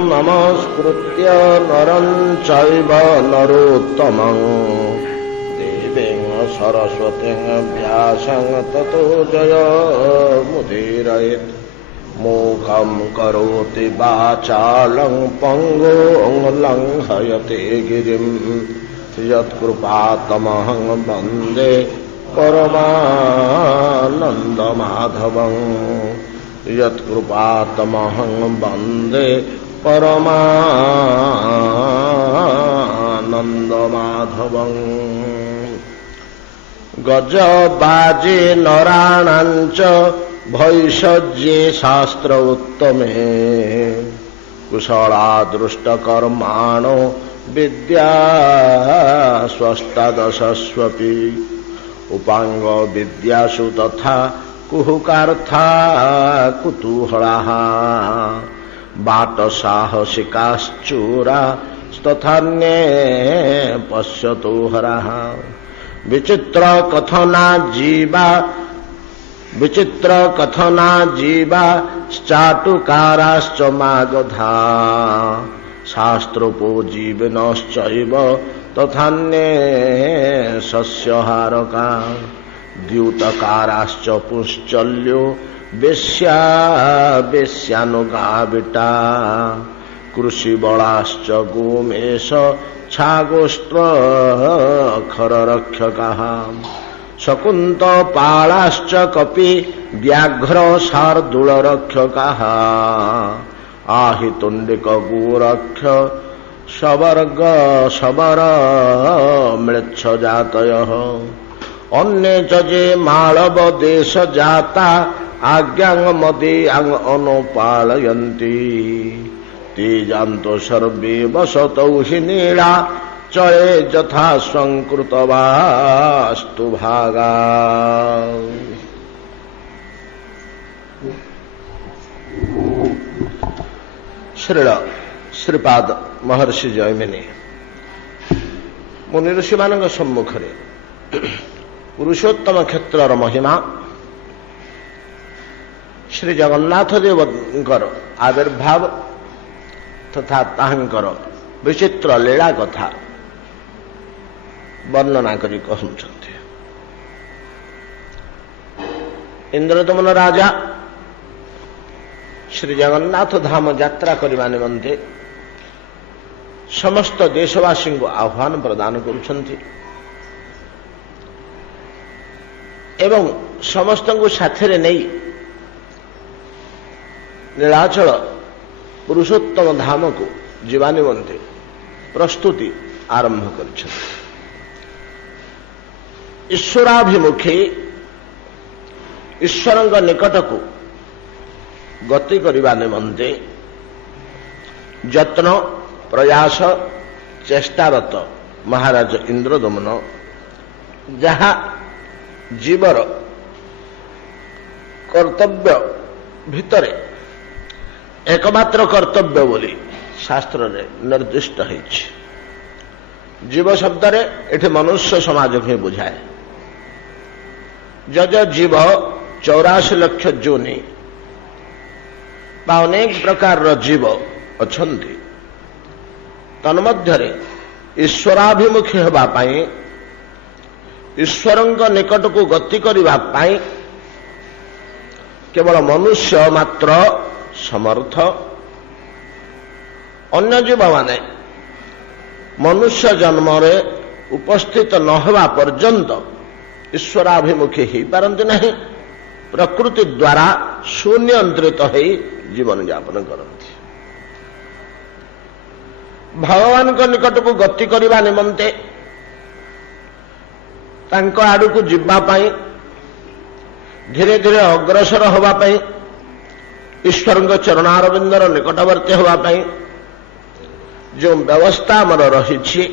नमस्कृत्य नरं चैव नरोत्तमं देवीं सरस्वतीं व्यासं ततो जयमुदीरयेत् मूकं करोति वाचालं पङ्गुं लङ्घयते गिरिं यत्कृपातमहं वन्दे परमानन्दमाधवं यत्कृपातमहं वन्दे परमानन्दमाधवं गजबाजे नराणाञ्च भैषज्ये शास्त्र उत्तमे कुशलादृष्टकर्माणो विद्या स्वस्तादशस्वपि उपांग विद्यासु तथा कुहुकार्था कुतूहलाः बाट साहसिकाश्चूरा तथान्ये पश्यतु हराः विचित्र कथना जीवा चाटुकाराश्च मागधा शास्त्रोपजीविनश्चैव तथान्ये सस्यहारका द्यूतकाराश्च पुंश्चल्यो वेश्यानुगाविटा कृषिबलाश्च गोमेश छागोष्ट्रखररक्षकाः शकुन्तपालाश्च कपि व्याघ्र शार्दूलरक्षकाः आहितुण्डिकगोरक्ष शबर म्लेच्छजातयः अन्ये च ये मालव देश जाता आज्ञां मदीयां अनुपालयन्ति ते जानतो सर्वे वसतौ हि नीला चये यथा स्वंकृतवास्तु भागा। श्रील श्रीपाद महर्षि जैमिनी मुनि ऋषि मान सम्मुखें पुरुषोत्तम क्षेत्रर महिमा श्री जगन्नाथ देवंकर आविर्भाव तथा ताहंकर विचित्र लीला कथा वर्णना करी कहउछन्ति। इंद्रदमन राजा श्री जगन्नाथ धाम यात्रा करने निमंते समस्त देशवासी को आह्वान प्रदान करुछन्ति एवं समस्त को साथरे नहीं नीलाचल पुरुषोत्तम धाम को जीवा निमंते प्रस्तुति आरंभ करिछन्ति। ईश्वराभिमुखी ईश्वरंग निकट को गति करने निमंते यत्न प्रयास चेष्टारत महाराज इंद्रदमन जहा जीवर कर्तव्य भितरे एकमात्र कर्तव्य बोली शास्त्र रे निर्दिष्ट है। जीव शब्द रे एठे मनुष्य समाज को बुझाए। जज जीव 84 लाख जोनि अनेक प्रकार जीव अछंती तन्मध्यरे ईश्वराभिमुखी होगा पाई ईश्वरंग निकट को गति करने पाई केवल मनुष्य मात्र समर्थ। अन्य जीव माने मनुष्य जन्म रे उपस्थित न होवा पर्यंत ईश्वराभिमुखी हो पारती नहीं, प्रकृति द्वारा सुनियंत्रित हो जीवन यापन करती। भगवान को निकट को गति करने निमंते तांको आड़ू को जीवा पाई धीरे धीरे अग्रसर होगा पाई ईश्वर चरणारविंदर निकटवर्ती होगा पाई जो व्यवस्था आमर रही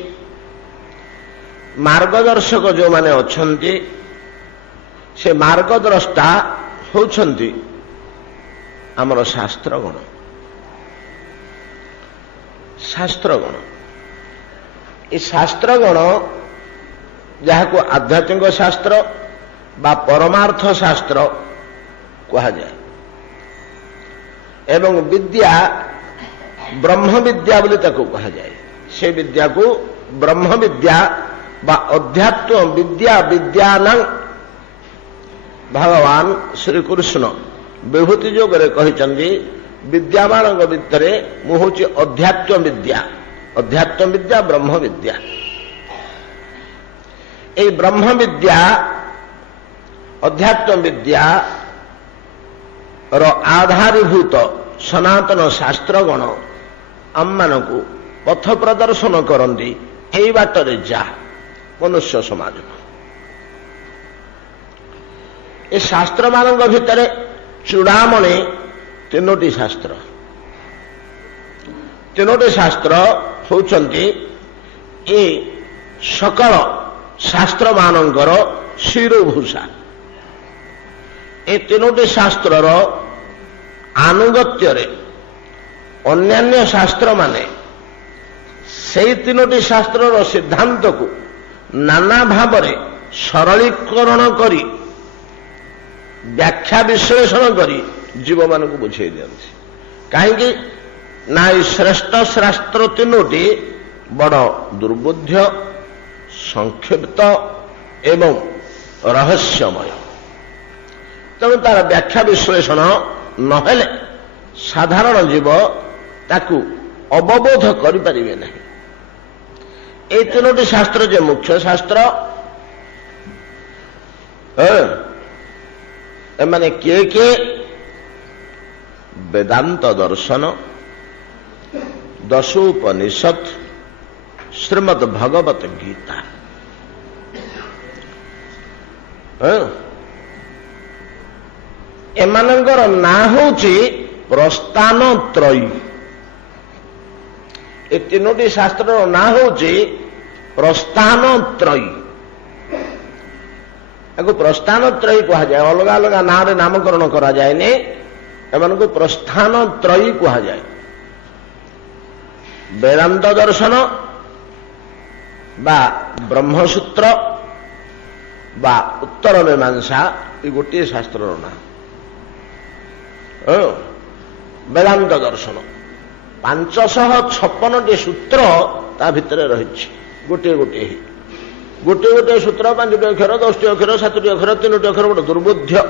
मार्गदर्शक जो माने अछंती से मार्गद्रष्टा होछंती आमर शास्त्रगण। ये शास्त्रगण जहाँ को आध्यात्मिक शास्त्र बा परमार्थ शास्त्र कहा जाए एवं विद्या ब्रह्म विद्या बोली ताको कहा जाए। से विद्या को ब्रह्म विद्या बा अध्यात्म विद्या विद्यानां भगवान श्री कृष्ण विभूति जोगरे कहते विद्यामान भितर मु हूँ अध्यात्म विद्या ब्रह्म विद्या। ये ब्रह्म विद्या अध्यात्म विद्या रो आधारीभूत सनातन शास्त्रगण आम मानकु पथ प्रदर्शन करती यही बाटरे जा मनुष्य समाज को। ये शास्त्र मान भितर चूड़ामणि तीनोटी शास्त्र होचंती ये सकल शास्त्र मानकर शिरोभूषा। ये तीनोटी शास्त्रर आनुगत्य अन्यान्य शास्त्र माने से तीनोटी शास्त्रर सिद्धांत को नाना भावरे सरलीकरण करी व्याख्या विश्लेषण करी जीव मान को बुझे दियंती। कहीं ना श्रेष्ठ शास्त्र तीनोटी बड़ दुर्बोध्य संक्षिप्त एवं रहस्यमय। तेणु तार व्याख्या विश्लेषण नहेले साधारण जीव ताकू अवबोध करिपारिबे नहीं। ए तीनोटी शास्त्र जे मुख्य शास्त्र एमाने किए किए वेदांत दर्शन दशोपनिषद श्रीमद् भगवत गीता एमानंकर ना होची प्रस्थान त्रयी। ए तीनोटी शास्त्र ना होची प्रस्थान त्रयी। एगो प्रस्थान त्रयी कहा जाए। अलग अलग ना रे नामकरण करा जाए ने एमान को प्रस्थान त्रयी कहा जाए। वेदांत दर्शन बा ब्रह्मसूत्र बा उत्तर मीमांसा ये गोटे शास्त्र ना। वेदांत दर्शन 556 सूत्र ता भितर रही गोटे गोटे ही गोटे गोटे सूत्र 5टी अक्षर 10टी अक्षर 7टी अक्षर 3टी अक्षर गोटे दुर्बोध्य।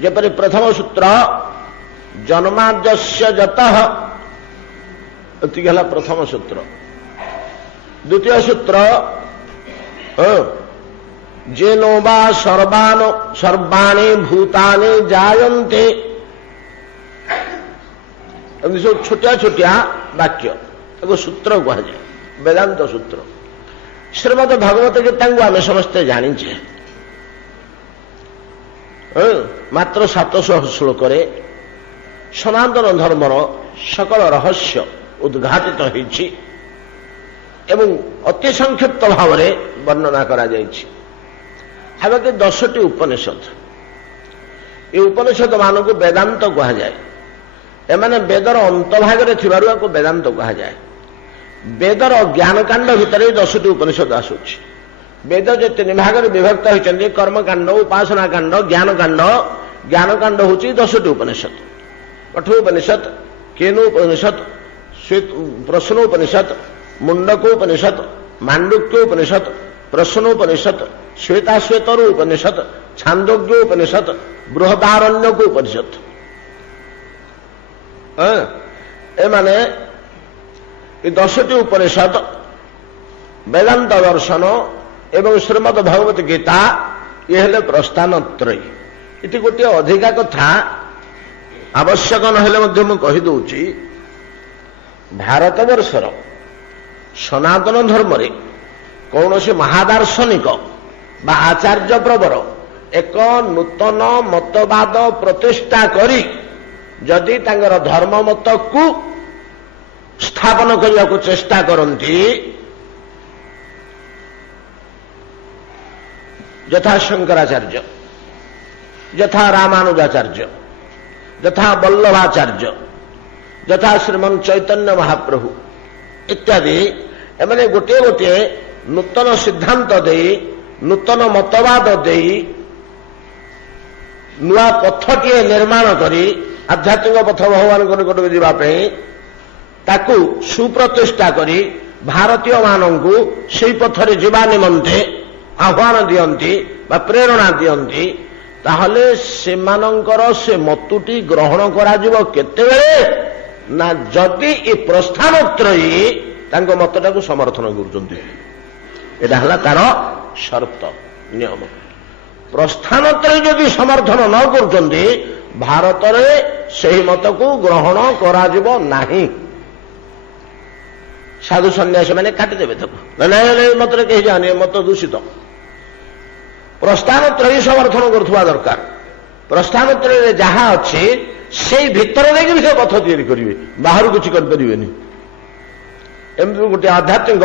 जेपरि प्रथम सूत्र जन्माद्यस्य जतः एतिक है प्रथम सूत्र। द्वितीय सूत्र जेनो वा सर्वाणि भूतानि जायन्ते। सब छोटिया छोटिया वाक्य एगो सूत्र कह जाए वेदांत सूत्र। श्रीमद् भगवत गीता को आम समस्ते जानीचे मात्र 700 श्लोक सनातन धर्मर सकल रहस्य उद्घाटित होइछि एवं अति संक्षिप्त भाव में वर्णना करा जाइछि। हालांकि 10टी उपनिषद ये उपनिषद मान को वेदांत कहा जाए। एमाने वेदर अंतभाग को वेदांत कहा जाए। वेदर ज्ञान कांड भितर 10टी उपनिषद आसुछि। वेद जो 3 भाग में विभक्त होइछन्ति कर्मकांड उपासना कांड ज्ञान कांड। ज्ञान कांड होछि 10टी उपनिषद। कठोपनिषद केनोपनिषद प्रश्नोपनिषद मुंडकोपनिषद मांडुक्योपनिषद प्रश्नोपनिषद श्वेताश्वेतर उपनिषद छांदोग्योपनिषद बृहदारण्यकोपनिषद। एमाने 10टी उपनिषद वेदांत दर्शन एवं श्रीमद् भगवत गीता ये हेले प्रस्थान त्रयी। इति गोटे अधिका कथा आवश्यक नहेले मध्य मु कहि दउची। भारतवर्षर सनातन धर्म रे कौनसी महादार्शनिक बा आचार्य प्रवर एक नूतन मतवाद प्रतिष्ठा करी जदि तांगर धर्म मत को स्थापन करने को चेष्टा करती यथा शंकराचार्य यथा रामानुजाचार्य यथा वल्लभाचार्य यथा श्रीमन चैतन्य महाप्रभु इत्यादि एमाने गोटे गोटे नूतन सिद्धांत दे नूतन मतवाद दे नुआ पथटीए निर्माण करी आध्यात्मिक पथ भगवान निकट जावा ताकू सुप्रतिष्ठा करी भारतीय मानू से पथरे जीवा निमंते आह्वान दियंती बा प्रेरणा दियंती ताहले सेमानंकर से मतुटी ग्रहण करा जिवो केतेबेले ना जदि ए प्रस्थानत्रयी तांको मतटा को समर्थन करुचंती एटा हला तार शर्त नियम प्रस्थानत्रयी जदि समर्थन न करुचंती भारत रे सेही मत को ग्रहण करा जिवो नाही साधु सन्यासी मैंने काटिदेवे ताको नहीं मतरे कही जाने मत दूषित प्रस्थानत्रयी समर्थन करुवा दरकार प्रस्थानत्रयी जहा अच्छे से भितर देखिए से पथ तैयारी करेंगे बाहर किसी करें एमती गोटे आध्यात्मिक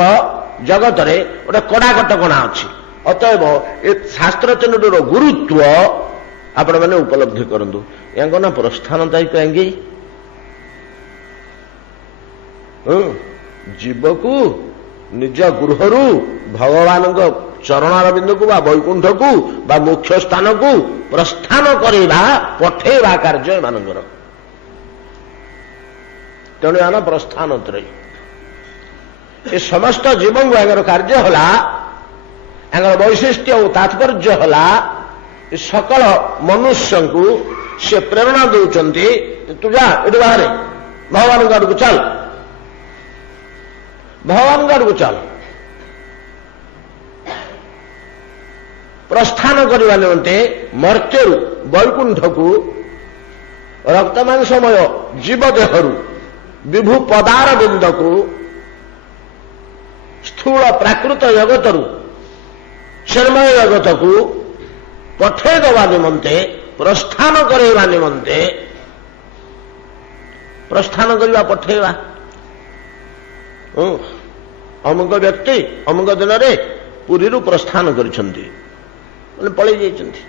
जगत रे गोटे कड़ा कटकणा अच्छी अतएव ए शास्त्र चिन्हर गुरुत्व आपण मैंने उपलब्धि करंतु यांको ना प्रस्थान दायित्व एंगे जीव को निज गृह भगवान चरणारविंद को वैकुंठ को मुख्य स्थान को प्रस्थान करवा पठेवा कार्य एमानकर तेणु आना प्रस्थान त्रयी ये समस्त जीवन को आगर कार्य हला आगर वैशिष्ट्य और तात्पर्य हला सकल मनुष्य को से प्रेरणा दौरान तू जा ये बाहर भगवान आड़ को चल भगवान आड़ को चल प्रस्थान करने निमंते मर्त्यु वैकुंठ को रक्तमांसमय जीवदेहरु विभु पदार बिंद को स्थूल प्राकृत जगतरु चिन्मय जगत को पठे देवा निमंते प्रस्थान करवा निमंते प्रस्थान करवा पठेवा अमुक व्यक्ति अमुक दिन में पुरी प्रस्थान करिसेंती पलि जाइछन्ती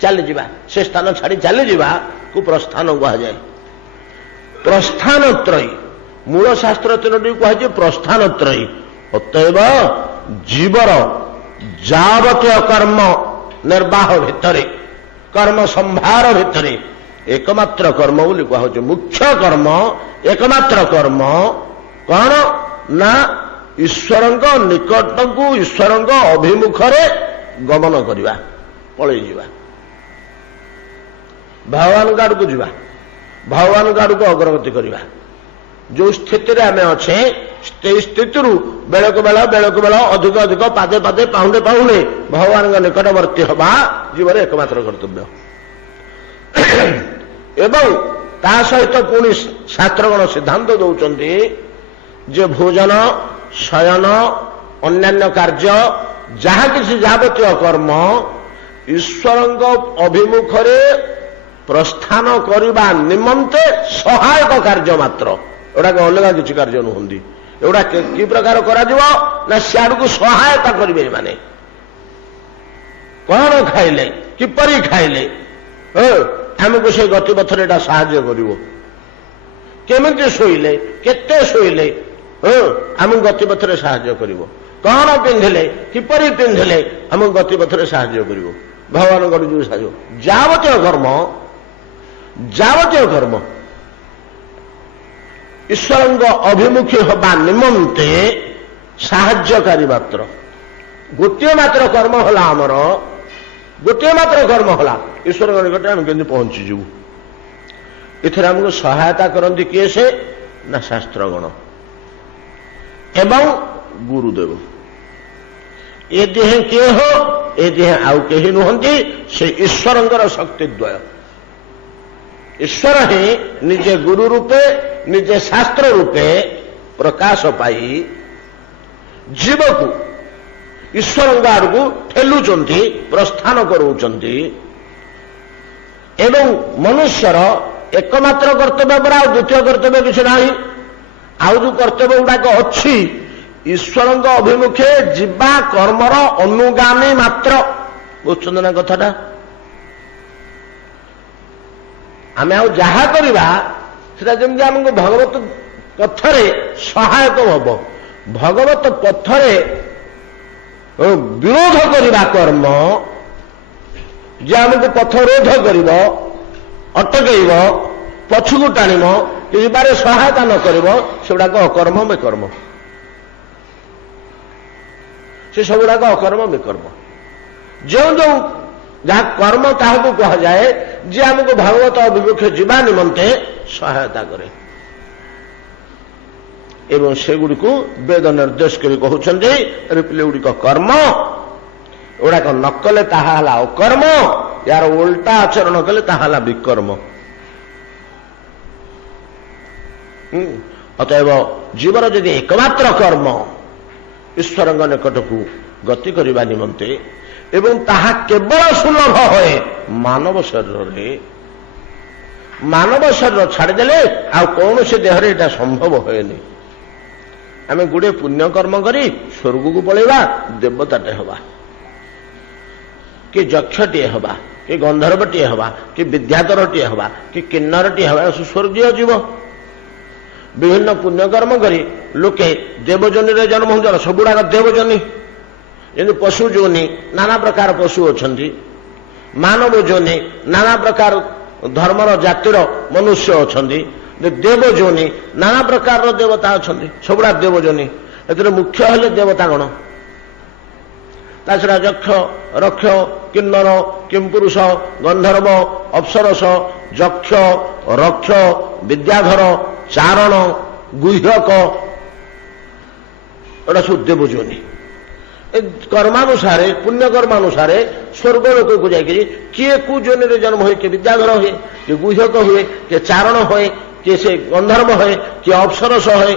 चली जीवा से स्थान छाड़ी चली जीवा को प्रस्थान कह जाए प्रस्थान त्रयी मूल शास्त्र तीनोटी कहुए प्रस्थान त्रयी अतएव जीवर जावतीय कर्म निर्वाह भितरे कर्म संभार भितरे एकमात्र कर्म बोली कहुचे मुख्य कर्म एकमात्र कर्म कौन ना ईश्वर निकट को ईश्वर अभिमुखरे गमन करवा पलि जावा भगवान आड़ को जावा भगवान आड़ को अग्रगति करवा जो स्थिति आम अच्छे स्थिति बेल को बेल अधिक अधिक पादे पादे पाउंडे पाउंडे भगवान निकटवर्ती हवा जीवन एकमात्र कर्तव्य एवं ता सहित पुणी शास्त्रगण सिद्धांत दौरान जे भोजन शयन अन्यान्य कार्य जहा किसी जावतीय कर्म ईश्वर अभिमुखरे प्रस्थान करने निमंते सहायक कार्य मात्र एटा अलग किसी कार्य नुहति एटा कि प्रकार करा सियाड़ को सहायता करेंगे माने कौन खाइले किपरि खाइले आमको से गतिपथर एटा साहाय्य करिवो केमिति शोइले केते शोइले आमको गतिपथर साहाय्य करिवो कौन पिंधिले किपरि पिंधिले आमको गतिपथर साहाय्य करिवो भगवान जो साहाय्य जावतीय कर्म ईश्वर अभिमुखी हवा निमंते साहाय्यकारी मात्र गोटे मात्र कर्म होला आमर गोटे मात्र कर्म होला ईश्वर निकट आम के पहुंची जीवु इथे आमको सहायता करती किए से ना शास्त्रगण एवं गुरुदेव ये देह किए हो ये देह आउ कहीं नुहति से ईश्वर शक्तिद्वय ईश्वर ही निजे गुरु रूपे निजे शास्त्र रूपे प्रकाश पाई जीव को ईश्वर आड़ को ठेलुंट प्रस्थान कराउंट एवं मनुष्यर एकमात्र कर्तव्य पर आ द्वितीय कर्तव्य किसी ना आउ जो कर्तव्य गुड़ाक अच्छी ईश्वर अभिमुखे जीवा कर्मर अनुगामी मात्र बुझुं ना कथाटा आम जहा करवा जमी आमको भगवत पथरे सहायक हम भगवत पथरे विरोध करवा कर्म जे आमको पथ रोध कर अटकैब ପଛକୁ ଟାଣିବ, ଯିବାରେ ସହାୟତା ନ କରିବ, ସେଗୁଡ଼ାକ ଅକର୍ମ ବିକର୍ମ। ସେ ସବୁଗୁଡ଼ାକ ଅକର୍ମ ବିକର୍ମ। ଯେଉଁ ଯେଉଁ ଯାହା କର୍ମ ତାହାକୁ କୁହାଯାଏ ଯେ ଆମକୁ ଭାଗବତ ଅଭିମୁଖେ ଯିବା ନିମନ୍ତେ ସହାୟତା କରେ। ଏବଂ ସେଗୁଡ଼ିକୁ ବେଦ ନିର୍ଦ୍ଦେଶ କରି କହୁଛନ୍ତି ଏଗୁଡ଼ିକ କର୍ମ, ଏଗୁଡ଼ାକ ନ କଲେ ତାହା ହେଲା ଅକର୍ମ, ୟାର ଓଲଟା ଆଚରଣ କଲେ ତାହା ହେଲା ବିକର୍ମ। ଅତଏବ ଜୀବର ଯଦି ଏକମାତ୍ର କର୍ମ ଈଶ୍ୱରଙ୍କ ନିକଟକୁ ଗତି କରିବା ନିମନ୍ତେ ଏବଂ ତାହା କେବଳ ସୁଲଭ ହୁଏ ମାନବ ଶରୀରରେ, ମାନବ ଶରୀର ଛାଡ଼ିଦେଲେ ଆଉ କୌଣସି ଦେହରେ ଏଇଟା ସମ୍ଭବ ହୁଏନି। ଆମେ ଗୁଡ଼ିଏ ପୁଣ୍ୟକର୍ମ କରି ସ୍ୱର୍ଗକୁ ପଳେଇବା, ଦେବତାଟେ ହେବା, କି ଯକ୍ଷଟିଏ ହେବା, କି ଗନ୍ଧର୍ବଟିଏ ହେବା, କି ବିଦ୍ୟାଧରଟିଏ ହେବା, କି କିନ୍ନରଟିଏ ହେବା, ସ୍ୱର୍ଗୀୟ ଜୀବ। ବିଭିନ୍ନ ପୁଣ୍ୟକର୍ମ କରି ଲୋକେ ଦେବଜନୀରେ ଜନ୍ମ ହୁଅନ୍ତି। ସବୁଗୁଡ଼ାକ ଦେବଜନୀ। ଯେମିତି ପଶୁ ଯୋନି, ନାନା ପ୍ରକାର ପଶୁ ଅଛନ୍ତି। ମାନବ ଯୋନି, ନାନା ପ୍ରକାର ଧର୍ମର ଜାତିର ମନୁଷ୍ୟ ଅଛନ୍ତି। ଦେବଯୋନି, ନାନା ପ୍ରକାରର ଦେବତା ଅଛନ୍ତି। ସବୁଗୁଡ଼ା ଦେବଯୋନି। ଏଥିରେ ମୁଖ୍ୟ ହେଲେ ଦେବତା ଗଣ। ତାଛଡ଼ା ଯକ୍ଷ, ରକ୍ଷ, କିନ୍ନର, କିମ୍ପୁରୁଷ, ଗନ୍ଧର୍ବ, ଅପ୍ସରସ, ଯକ୍ଷ, ରକ୍ଷ, ବିଦ୍ୟାଧର, ଚାରଣ, ଗୁହ୍ୟକ, ଏଗୁଡ଼ା ସବୁ ଦେବଯୋନି। ଏ କର୍ମାନୁସାରେ, ପୁଣ୍ୟକର୍ମାନୁସାରେ ସ୍ୱର୍ଗ ଲୋକକୁ ଯାଇକରି କିଏ କୋଉ ଯୋନିରେ ଜନ୍ମ ହୁଏ, କିଏ ବିଦ୍ୟାଧର ହୁଏ, କିଏ ଗୁହ୍ୟକ ହୁଏ, କିଏ ଚାରଣ ହୁଏ, କିଏ ସେ ଗନ୍ଧର୍ବ ହୁଏ, କିଏ ଅପ୍ସରସ ହୁଏ,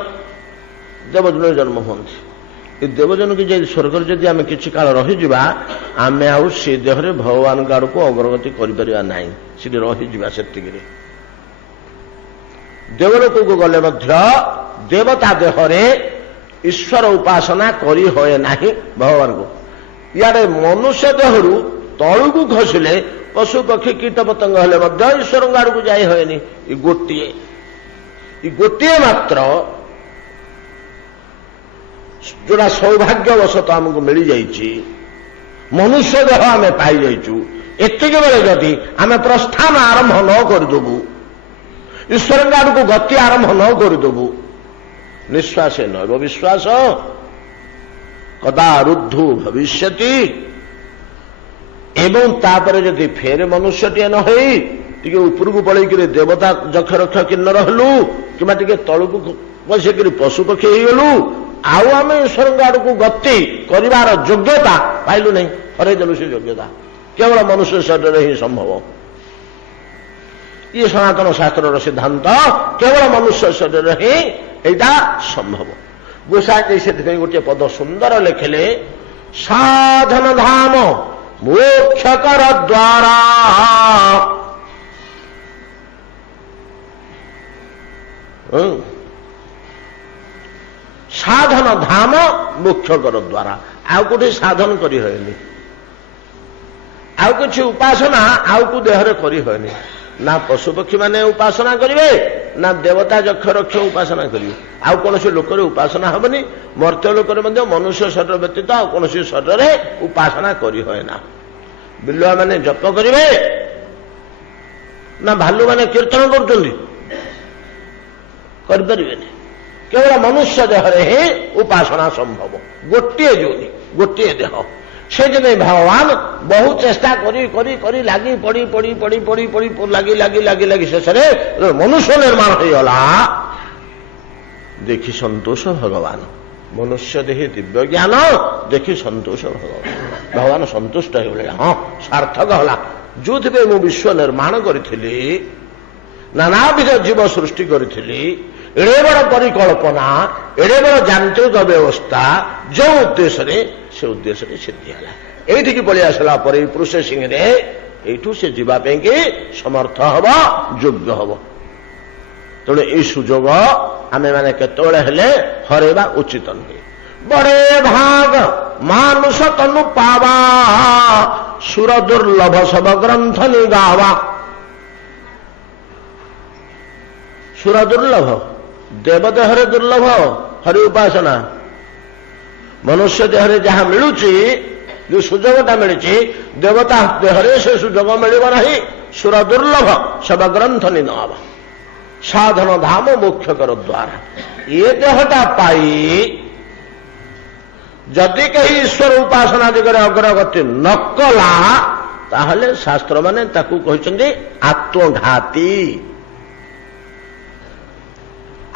ଦେବଜନରେ ଜନ୍ମ ହୁଅନ୍ତି। ଏ ଦେବଜନକୁ ଯଦି ସ୍ୱର୍ଗରେ ଯଦି ଆମେ କିଛି କାଳ ରହିଯିବା, ଆମେ ଆଉ ସେ ଦେହରେ ଭଗବାନଙ୍କ ଆଡ଼କୁ ଅଗ୍ରଗତି କରିପାରିବା ନାହିଁ। ସେଠି ରହିଯିବା ସେତିକିରେ। ଦେବଲୋକକୁ ଗଲେ ମଧ୍ୟ ଦେବତା ଦେହରେ ଈଶ୍ୱର ଉପାସନା କରି ହୁଏ ନାହିଁ ଭଗବାନଙ୍କୁ। ଇଆଡ଼େ ମନୁଷ୍ୟ ଦେହରୁ ତଳୁକୁ ଖସିଲେ ପଶୁ ପକ୍ଷୀ କୀଟ ପତଙ୍ଗ ହେଲେ ମଧ୍ୟ ଈଶ୍ୱରଙ୍କ ଆଡ଼କୁ ଯାଇ ହୁଏନି। ଗୋଟିଏ ମାତ୍ର ଯୋଉଟା ସୌଭାଗ୍ୟବଶତଃ ଆମକୁ ମିଳିଯାଇଛି, ମନୁଷ୍ୟ ଦେହ ଆମେ ପାଇଯାଇଛୁ। ଏତିକି ବେଳେ ଯଦି ଆମେ ପ୍ରସ୍ଥାନ ଆରମ୍ଭ ନ କରିଦେବୁ, ଈଶ୍ୱରଙ୍କ ଆଡ଼କୁ ଗତି ଆରମ୍ଭ ନ କରିଦେବୁ, ନିଶ୍ୱାସ ନୈବ ବିଶ୍ୱାସ କଦା ରୁଦ୍ଧୁ ଭବିଷ୍ୟତି। ଏବଂ ତାପରେ ଯଦି ଫେରେ ମନୁଷ୍ୟଟିଏ ନ ହେଇ ଟିକେ ଉପରକୁ ପଳେଇକିରି ଦେବତା ଯକ୍ଷ ରକ୍ଷ କିନ୍ନର ହେଲୁ, କିମ୍ବା ଟିକେ ତଳକୁ ବସିକିରି ପଶୁପକ୍ଷୀ ହେଇଗଲୁ, ଆଉ ଆମେ ଈଶ୍ୱରଙ୍କ ଆଡ଼କୁ ଗତି କରିବାର ଯୋଗ୍ୟତା ପାଇଲୁ ନାହିଁ, ହରେଇଦେଲୁ ସେ ଯୋଗ୍ୟତା। କେବଳ ମନୁଷ୍ୟ ଶରୀରରେ ହିଁ ସମ୍ଭବ। ଇଏ ସନାତନ ଶାସ୍ତ୍ରର ସିଦ୍ଧାନ୍ତ। କେବଳ ମନୁଷ୍ୟ ଶରୀରରେ ହିଁ ଏଇଟା ସମ୍ଭବ। ଗୋସାଇ ସେଥିପାଇଁ ଗୋଟିଏ ପଦ ସୁନ୍ଦର ଲେଖିଲେ, ସାଧନ ଧାମ ମୋକ୍ଷକର ଦ୍ୱାରା ସାଧନ ଧାମ ମୋକ୍ଷକର ଦ୍ୱାରା। ଆଉ କୋଉଠି ସାଧନ କରି ହୁଏନି, ଆଉ କିଛି ଉପାସନା ଆଉ କୋଉ ଦେହରେ କରି ହୁଏନି। ନା ପଶୁପକ୍ଷୀ ମାନେ ଉପାସନା କରିବେ, ନା ଦେବତା ଯକ୍ଷ ରକ୍ଷ ଉପାସନା କରିବେ। ଆଉ କୌଣସି ଲୋକରେ ଉପାସନା ହେବନି। ମର୍ତ୍ତ୍ୟ ଲୋକରେ ମଧ୍ୟ ମନୁଷ୍ୟ ଶରୀର ବ୍ୟତୀତ ଆଉ କୌଣସି ଶରୀରରେ ଉପାସନା କରି ହୁଏ ନା। ବିଲୁଆ ମାନେ ଜପ କରିବେ, ନା ଭାଲୁ ମାନେ କୀର୍ତ୍ତନ କରୁଛନ୍ତି, କରିପାରିବେନି। କେବଳ ମନୁଷ୍ୟ ଦେହରେ ହିଁ ଉପାସନା ସମ୍ଭବ। ଗୋଟିଏ ଯୋନି, ଗୋଟିଏ ଦେହ। ସେଥିପାଇଁ ଭଗବାନ ବହୁ ଚେଷ୍ଟା କରି କରି କରି ଲାଗି ପଡ଼ି ପଡ଼ି ପଡ଼ି ପଡ଼ି ପଡ଼ି ଲାଗି ଲାଗି ଲାଗି ଲାଗି ଶେଷରେ ମନୁଷ୍ୟ ନିର୍ମାଣ ହେଇଗଲା। ଦେଖି ସନ୍ତୋଷ ଭଗବାନ। ମନୁଷ୍ୟ ଦେହେ ଦିବ୍ୟ ଜ୍ଞାନ ଦେଖି ସନ୍ତୋଷ ଭଗବାନ। ଭଗବାନ ସନ୍ତୁଷ୍ଟ ହେଇଗଲେ, ହଁ ସାର୍ଥକ ହେଲା। ଯୋଉଥିପାଇଁ ମୁଁ ବିଶ୍ୱ ନିର୍ମାଣ କରିଥିଲି, ନାନାବିଧ ଜୀବ ସୃଷ୍ଟି କରିଥିଲି, ଏଡ଼େ ବଡ଼ ପରିକଳ୍ପନା, ଏଡ଼େ ବଡ଼ ଯାନ୍ତ୍ରିକ ବ୍ୟବସ୍ଥା, ଯେଉଁ ଉଦ୍ଦେଶ୍ୟରେ, ସେ ଉଦ୍ଦେଶ୍ୟରେ ସିଦ୍ଧି ହେଲା। ଏଇଠିକି ପଳେଇ ଆସିଲା ପରେ ଏଇ ପ୍ରୋସେସିଂରେ এইଠୁ ସେ ଯିବା ପାଇଁକି ସମର୍ଥ ହବ, ଯୋଗ୍ୟ ହବ। ତେଣୁ ଏଇ ସୁଯୋଗ ଆମେମାନେ କେତେବେଳେ ହେଲେ ହରେଇବା ଉଚିତ ନୁହେଁ। ବଡ଼େ ଭାଗ ମାନୁଷ ତନୁ ପାବା, ସୁର ଦୁର୍ଲଭ ସବ ଗ୍ରନ୍ଥ ନିଗାବା। ସୁର ଦୁର୍ଲଭ, ଦେବ ଦେହରେ ଦୁର୍ଲଭ ହରି ଉପାସନା। ମନୁଷ୍ୟ ଦେହରେ ଯାହା ମିଳୁଛି, ଯୋଉ ସୁଯୋଗଟା ମିଳିଛି, ଦେବତା ଦେହରେ ସେ ସୁଯୋଗ ମିଳିବ ନାହିଁ। ସୁର ଦୁର୍ଲଭ ସବ ଗ୍ରନ୍ଥ ନିଗାବା। ସାଧନ ଧାମ ମୋକ୍ଷ କର ଦ୍ୱାରା। ଏ ଦେହଟା ପାଇ ଯଦି କେହି ଈଶ୍ୱର ଉପାସନା ଦିଗରେ ଅଗ୍ରଗତି ନ କଲା ତାହେଲେ ଶାସ୍ତ୍ରମାନେ ତାକୁ କହିଛନ୍ତି ଆତ୍ମଘାତୀ।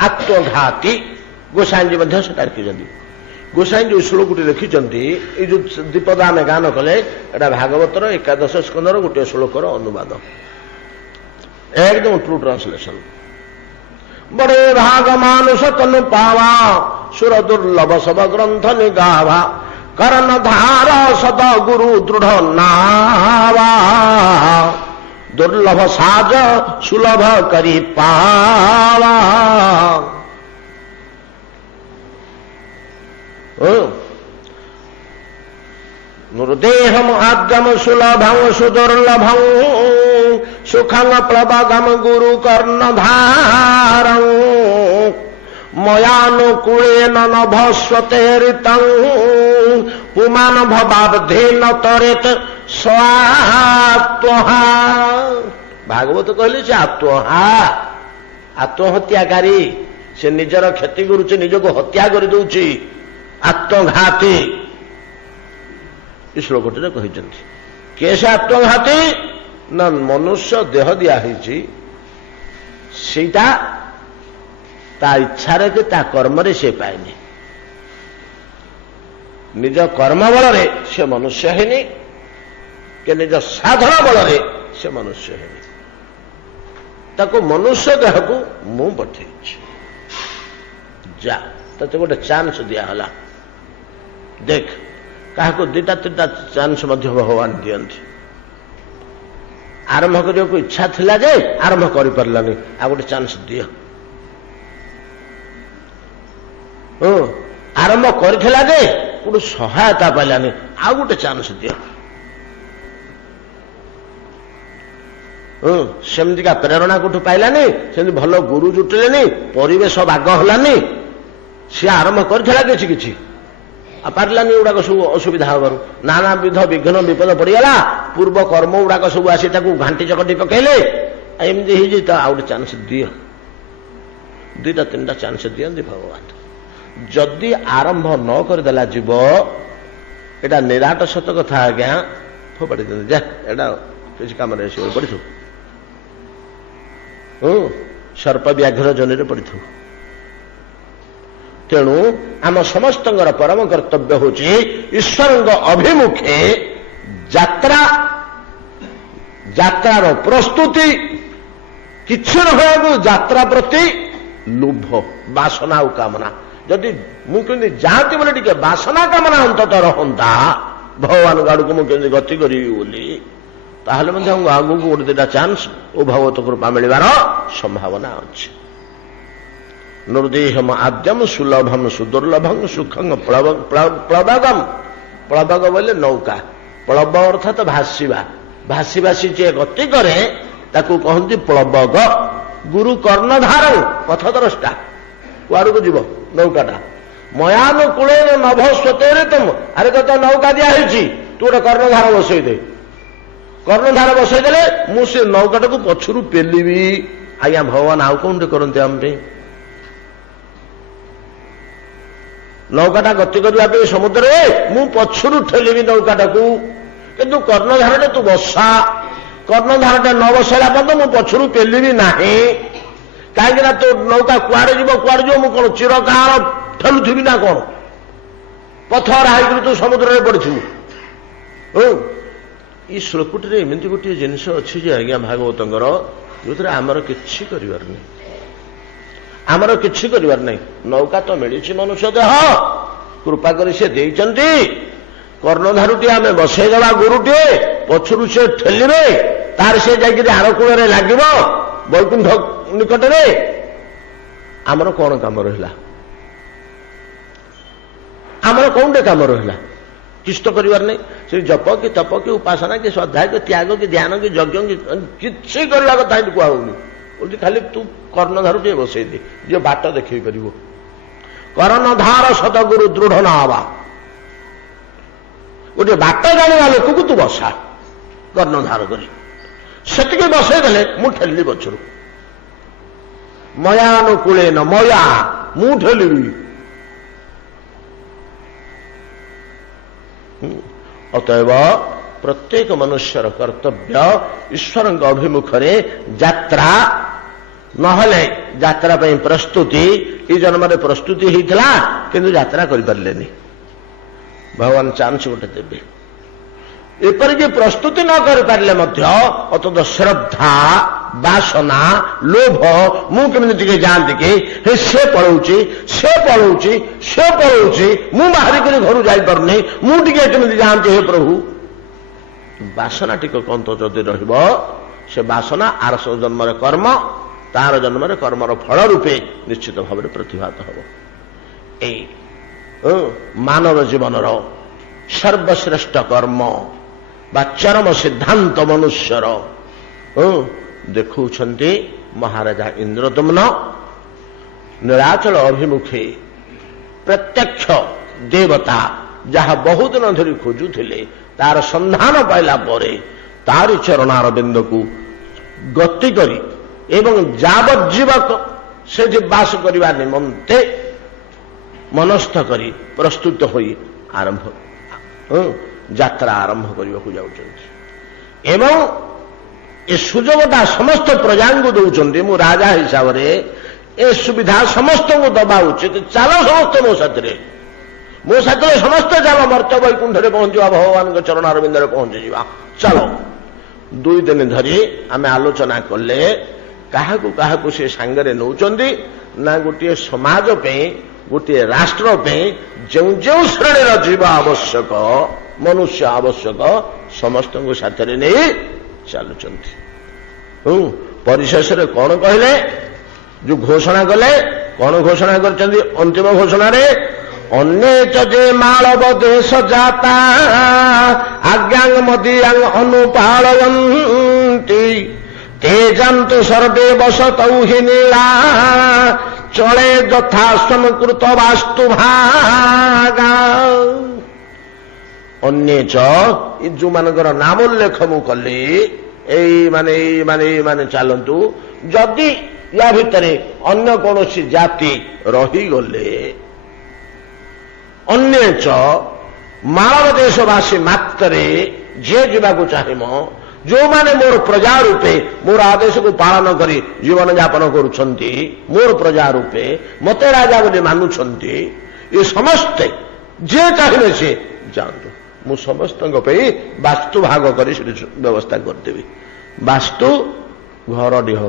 ଆତ୍ମଘାତୀ ଗୋସାଇଁଜୀ ମଧ୍ୟ ସେଟା ଲେଖିଛନ୍ତି। ଗୋସାଇଁଜୀ ଯୋଉ ଶ୍ଲୋକଟି ଲେଖିଛନ୍ତି, ଏଇ ଯୋଉ ଦ୍ୱିପଦ ଆମେ ଗାନ କଲେ, ଏଟା ଭାଗବତର 11 ସ୍କନ୍ଧର ଗୋଟିଏ ଶ୍ଲୋକର ଅନୁବାଦ, ଏକଦମ ଟ୍ରୁ ଟ୍ରାନ୍ସଲେସନ। ବଡେ ଭାଗ ମାନୁଷ ତନୁ ପାवा ସୁର ଦୁର୍ଲଭ ସବ ଗ୍ରନ୍ଥ ନିଗାଭା କରଣ ଧାର ସଦ ଗୁରୁ ଦୃଢ ନାବା ଦୁର୍ଲଭ ସାଜ ସୁଲଭ କରି ପାवा। ନୃଦେହମ ଆଦ୍ୟମ ସୁଲଭଂ ସୁଦୁର୍ଲଭଂ ସୁଖଂ ପ୍ଳବଗମ ଗୁରୁ କର୍ଣ୍ଣଧାରଂ ମୟାନୁକୂଳେନ ନଭସ୍ୱତେରିତଂ ପୁମାନ ଭବାବ୍ଧେନ ତରେତ ସ୍ୱାତ୍ମହା। ଭାଗବତ କହିଲେ ସେ ଆତ୍ମହତ୍ୟାକାରୀ, ସେ ନିଜର କ୍ଷତି କରୁଛି, ନିଜକୁ ହତ୍ୟା କରିଦେଉଛି, ଆତ୍ମଘାତୀ। ଏ ଶ୍ଲୋକଟିରେ କହିଛନ୍ତି କିଏ ସେ ଆତ୍ମଘାତୀ? ନା ମନୁଷ୍ୟ ଦେହ ଦିଆହେଇଛି, ସେଇଟା ତା ଇଚ୍ଛାରେ କି ତା କର୍ମରେ ସେ ପାଇନି। ନିଜ କର୍ମ ବଳରେ ସେ ମନୁଷ୍ୟ ହେଇନି, କି ନିଜ ସାଧନ ବଳରେ ସେ ମନୁଷ୍ୟ ହେଇନି। ତାକୁ ମନୁଷ୍ୟ ଦେହକୁ ମୁଁ ପଠେଇଛି, ଯା ତତେ ଗୋଟେ ଚାନ୍ସ ଦିଆହେଲା, ଦେଖ। କାହାକୁ 2-3ଟା ଚାନ୍ସ ମଧ୍ୟ ଭଗବାନ ଦିଅନ୍ତି। ଆରମ୍ଭ କରିବାକୁ ଇଚ୍ଛା ଥିଲା ଯେ ଆରମ୍ଭ କରିପାରିଲାନି, ଆଉ ଗୋଟେ ଚାନ୍ସ ଦିଅ। ଆରମ୍ଭ କରିଥିଲା ଯେ ଗୋଟେ ସହାୟତା ପାଇଲାନି, ଆଉ ଗୋଟେ ଚାନ୍ସ ଦିଅ। ସେମିତିକା ପ୍ରେରଣା କୋଉଠୁ ପାଇଲାନି, ସେମିତି ଭଲ ଗୁରୁ ଜୁଟିଲେନି, ପରିବେଶ ବାଗ ହେଲାନି। ସିଏ ଆରମ୍ଭ କରିଥିଲା କିଛି କିଛି, ଆଉ ପାରିଲାନି, ଏଗୁଡାକ ସବୁ ଅସୁବିଧା ହେବାରୁ ନାନାବିଧ ବିଘ୍ନ ବିପଦ ପଡିଗଲା। ପୂର୍ବ କର୍ମ ଗୁଡାକ ସବୁ ଆସି ତାକୁ ଘାଣ୍ଟି ଚକଟି ପକେଇଲେ। ଏମିତି ହେଇଛି, ତ ଆଉ ଗୋଟେ ଚାନ୍ସ ଦିଅ। 2-3ଟା ଚାନ୍ସ ଦିଅନ୍ତି ଭଗବାନ। ଯଦି ଆରମ୍ଭ ନ କରିଦେଲା ଜୀବ, ଏଟା ନିରାଟ ସତ କଥା ଆଜ୍ଞା, ଫୋପାଡ଼ି ଦିଅନ୍ତି, ଯା ଏଟା କିଛି କାମରେ ଆସିବ, ପଡ଼ିଥିବ। ସର୍ପ ବ୍ୟାଘ୍ର ଜନିରେ ପଡ଼ିଥିବ। ତେଣୁ ଆମ ସମସ୍ତଙ୍କର ପରମ କର୍ତ୍ତବ୍ୟ ହେଉଛି ଈଶ୍ୱରଙ୍କ ଅଭିମୁଖେ ଯାତ୍ରାର ପ୍ରସ୍ତୁତି। କିଛି ରହିବାକୁ ଯାତ୍ରା ପ୍ରତି ଲୋଭ, ବାସନା ଆଉ କାମନା। ଯଦି ମୁଁ କେମିତି ଯାଆନ୍ତି ବୋଲି ଟିକେ ବାସନା କାମନା ଅନ୍ତତଃ ରହନ୍ତା, ଭଗବାନଙ୍କ ଆଡ଼କୁ ମୁଁ କେମିତି ଗତି କରିବି ବୋଲି, ତାହେଲେ ମଧ୍ୟ ଆଗକୁ 1-2ଟା ଚାନ୍ସ ଓ ଭଗବତ କୃପା ମିଳିବାର ସମ୍ଭାବନା ଅଛି। ନୃଦେହମ ଆଦ୍ୟମ ସୁଲଭମ ସୁଦୁର୍ଲଭଂ ସୁଖଂ ପ୍ଳବଗମ। ପ୍ଳବଗ ବୋଇଲେ ନୌକା, ପ୍ଳବ ଅର୍ଥାତ ଭାସିବା। ଭାସି ଭାସି ଯିଏ ଗତି କରେ ତାକୁ କହନ୍ତି ପ୍ଳବଗ। ଗୁରୁ କର୍ଣ୍ଣଧାର, ପଥଦ୍ରଷ୍ଟା, କୁଆଡକୁ ଯିବ ନୌକାଟା। ମୟାନୁକୂଳେ ନଭସ୍ୱତେରେ ତମ। ଆରେ ତତେ ନୌକା ଦିଆ ହେଇଛି, ତୁ ଗୋଟେ କର୍ଣ୍ଣଧାର ବସେଇ ଦେ। କର୍ଣ୍ଣଧାର ବସେଇ ଦେଲେ ମୁଁ ସେ ନୌକାଟାକୁ ପଛରୁ ପେଲିବି। ଆଜ୍ଞା ଭଗବାନ ଆଉ କଣଟେ କରନ୍ତି ଆମ ପାଇଁ। ନୌକାଟା ଗତି କରିବା ପାଇଁ ସମୁଦ୍ରରେ ମୁଁ ପଛରୁ ଠେଲିବି ନୌକାଟାକୁ, କିନ୍ତୁ କର୍ଣ୍ଣଧାରଟା ତୁ ବସା। କର୍ଣ୍ଣଧାରଟା ନ ବସେଇଲା ପର୍ଯ୍ୟନ୍ତ ମୁଁ ପଛରୁ ପେଲିବି ନାହିଁ। କାହିଁକି ନା ତୋ ନୌକା କୁଆଡେ ଯିବ ମୁଁ କଣ ଚିରକାଳ ଠେଲୁଥିବି ନା କଣ? ପଥର ହାଇକରି ତୁ ସମୁଦ୍ରରେ ପଡିଥିବୁ। ଏଇ ଶ୍ଲୋକଟିରେ ଏମିତି ଗୋଟିଏ ଜିନିଷ ଅଛି ଯେ ଆଜ୍ଞା ଭାଗବତଙ୍କର, ଯୋଉଥିରେ ଆମର କିଛି କରିବାର ନାହିଁ। ଆମର କିଛି କରିବାର ନାହିଁ। ନୌକା ତ ମିଳିଛି ମନୁଷ୍ୟ ଦେହ, କୃପା କରି ସେ ଦେଇଛନ୍ତି। କର୍ଣ୍ଣଧାରୁଟିଏ ଆମେ ବସେଇଦେବା, ଗୁରୁଟିଏ ପଛରୁ ସେ ଠେଲିବେ, ତାର ସେ ଯାଇକିରି ଆର କୂଳରେ ଲାଗିବ ବୈକୁଣ୍ଠ ନିକଟରେ। ଆମର କଣ କାମ ରହିଲା? ଆମର କୋଉଟେ କାମ ରହିଲା? କିଛି ତ କରିବାର ନାହିଁ। ସେ ଜପ କି ତପ କି ଉପାସନା କି ଶ୍ରଦ୍ଧା କି ତ୍ୟାଗ କି ଧ୍ୟାନ କି ଯଜ୍ଞ କି କିଛି କରିବା କଥା ଏଠି କୁହା ହଉନି। ବୋଲଛି ଖାଲି ତୁ କର୍ଣ୍ଣଧାରୁ ଟିକେ ବସେଇ ଦେ, ଯିଏ ବାଟ ଦେଖେଇ ପାରିବ। କର୍ଣ୍ଣଧାର ସଦଗୁରୁ ଦୃଢ ନ ହବା। ଗୋଟିଏ ବାଟ ଜାଣିବା ଲୋକକୁ ତୁ ବସା କର୍ଣ୍ଣଧାର କରି, ସେତିକି ବସେଇ ଦେଲେ ମୁଁ ଠେଲିଲି ପଛରୁ। ମୟାନୁକୂଳେ ନ ମୟା ମୁଁ ଠେଲିବି। ଅତଏବ ପ୍ରତ୍ୟେକ ମନୁଷ୍ୟର କର୍ତ୍ତବ୍ୟ ଈଶ୍ୱରଙ୍କ ଅଭିମୁଖରେ ଯାତ୍ରା, ନହେଲେ ଯାତ୍ରା ପାଇଁ ପ୍ରସ୍ତୁତି। ଏଇ ଜନ୍ମରେ ପ୍ରସ୍ତୁତି ହେଇଥିଲା କିନ୍ତୁ ଯାତ୍ରା କରିପାରିଲେନି, ଭଗବାନ ଚାନ୍ସ ଗୋଟେ ଦେବେ। ଏପରିକି ପ୍ରସ୍ତୁତି ନ କରିପାରିଲେ ମଧ୍ୟ ଅତତ ଶ୍ରଦ୍ଧା, ବାସନା, ଲୋଭ, ମୁଁ କେମିତି ଟିକେ ଯାଆନ୍ତି କି, ସେ ପଳଉଛି, ସେ ପଳଉଛି, ସେ ପଳଉଛି, ମୁଁ ବାହାରିକରି ଘରୁ ଯାଇପାରୁନି, ମୁଁ ଟିକେ କେମିତି ଯାଆନ୍ତି ହେ ପ୍ରଭୁ। ବାସନା ଟିକେ କନ୍ତ ଯଦି ରହିବ, ସେ ବାସନା ଆର ଜନ୍ମରେ କର୍ମ, ତାର ଜନ୍ମରେ କର୍ମର ଫଳ ରୂପେ ନିଶ୍ଚିତ ଭାବରେ ପ୍ରତିଭାତ ହେବ। ଏଇ ମାନବ ଜୀବନର ସର୍ବଶ୍ରେଷ୍ଠ କର୍ମ ବା ଚରମ ସିଦ୍ଧାନ୍ତ ମନୁଷ୍ୟର ଦେଖୁଛନ୍ତି ମହାରାଜା ଇନ୍ଦ୍ରଦମ୍ନ। ନୀଳାଚଳ ଅଭିମୁଖେ ପ୍ରତ୍ୟକ୍ଷ ଦେବତା ଯାହା ବହୁଦିନ ଧରି ଖୋଜୁଥିଲେ, ତାର ସନ୍ଧାନ ପାଇଲା ପରେ ତାରି ଚରଣାର ବିନ୍ଦୁକୁ ଗତି କରି ଏବଂ ଯାବଜ୍ଜୀବକ ସେଠି ବାସ କରିବା ନିମନ୍ତେ ମନସ୍ଥ କରି ପ୍ରସ୍ତୁତ ହୋଇ ଯାତ୍ରା ଆରମ୍ଭ କରିବାକୁ ଯାଉଛନ୍ତି। ଏବଂ ଏ ସୁଯୋଗଟା ସମସ୍ତ ପ୍ରଜାଙ୍କୁ ଦଉଛନ୍ତି। ମୁଁ ରାଜା ହିସାବରେ ଏ ସୁବିଧା ସମସ୍ତଙ୍କୁ ଦେବା ଉଚିତ। ଚାଲ ସମସ୍ତେ ମୋ ସାଥିରେ ସମସ୍ତେ ଚାଲ, ମର୍ତ୍ତ୍ୟ ବୈକୁଣ୍ଠରେ ପହଞ୍ଚିବା, ଭଗବାନଙ୍କ ଚରଣାର ବିନ୍ଦୁରେ ପହଞ୍ଚିଯିବା। ଚାଲ। 2 ଦିନ ଧରି ଆମେ ଆଲୋଚନା କଲେ କାହାକୁ କାହାକୁ ସେ ସାଙ୍ଗରେ ନେଉଛନ୍ତି ନା, ଗୋଟିଏ ସମାଜ ପାଇଁ, ଗୋଟିଏ ରାଷ୍ଟ୍ର ପାଇଁ ଯେଉଁ ଯେଉଁ ଶ୍ରେଣୀର ଜୀବ ଆବଶ୍ୟକ, ମନୁଷ୍ୟ ଆବଶ୍ୟକ, ସମସ୍ତଙ୍କୁ ସାଥିରେ ନେଇ ଚାଲୁଛନ୍ତି। ପରିଶେଷରେ କଣ କହିଲେ, ଯୋଉ ଘୋଷଣା କଲେ, କଣ ଘୋଷଣା କରିଛନ୍ତି ଅନ୍ତିମ ଘୋଷଣାରେ? ଅନ୍ୟେଚ ଯେ ମାଳବ ଦେଶ ଜାତା ଆଜ୍ଞାଂ ମଦିୟାଂ ଅନୁପାଳୟନ୍ତି ତେ ଜାନ୍ତୁ ସର୍ବେ ବସତୌ ହି ନୀଳା ଚଳେ ଯଥା ସଂକୃତ ବାସ୍ତୁ ଭାଗା। ଅନ୍ୟେଚ, ଯୋଉମାନଙ୍କର ନାମ ଉଲ୍ଲେଖ ମୁଁ କଲି, ଏଇମାନେ ଚାଲନ୍ତୁ। ଯଦି ୟା ଭିତରେ ଅନ୍ୟ କୌଣସି ଜାତି ରହିଗଲେ, ଅନ୍ୟେଚ ମାଳବ ଦେଶବାସୀ ମାତ୍ରେ ଯିଏ ଯିବାକୁ ଚାହିଁବ, ଯୋଉମାନେ ମୋର ପ୍ରଜା ରୂପେ ମୋର ଆଦେଶକୁ ପାଳନ କରି ଜୀବନଯାପନ କରୁଛନ୍ତି, ମୋର ପ୍ରଜା ରୂପେ ମତେ ରାଜା ବୋଲି ମାନୁଛନ୍ତି, ଏ ସମସ୍ତେ ଯିଏ ଚାହିଁବେ ସେ ଯାଆନ୍ତୁ। ମୁଁ ସମସ୍ତଙ୍କ ପାଇଁ ବାସ୍ତୁ ଭାଗ କରି ସେଠି ବ୍ୟବସ୍ଥା କରିଦେବି। ବାସ୍ତୁ ଘର ଡିହ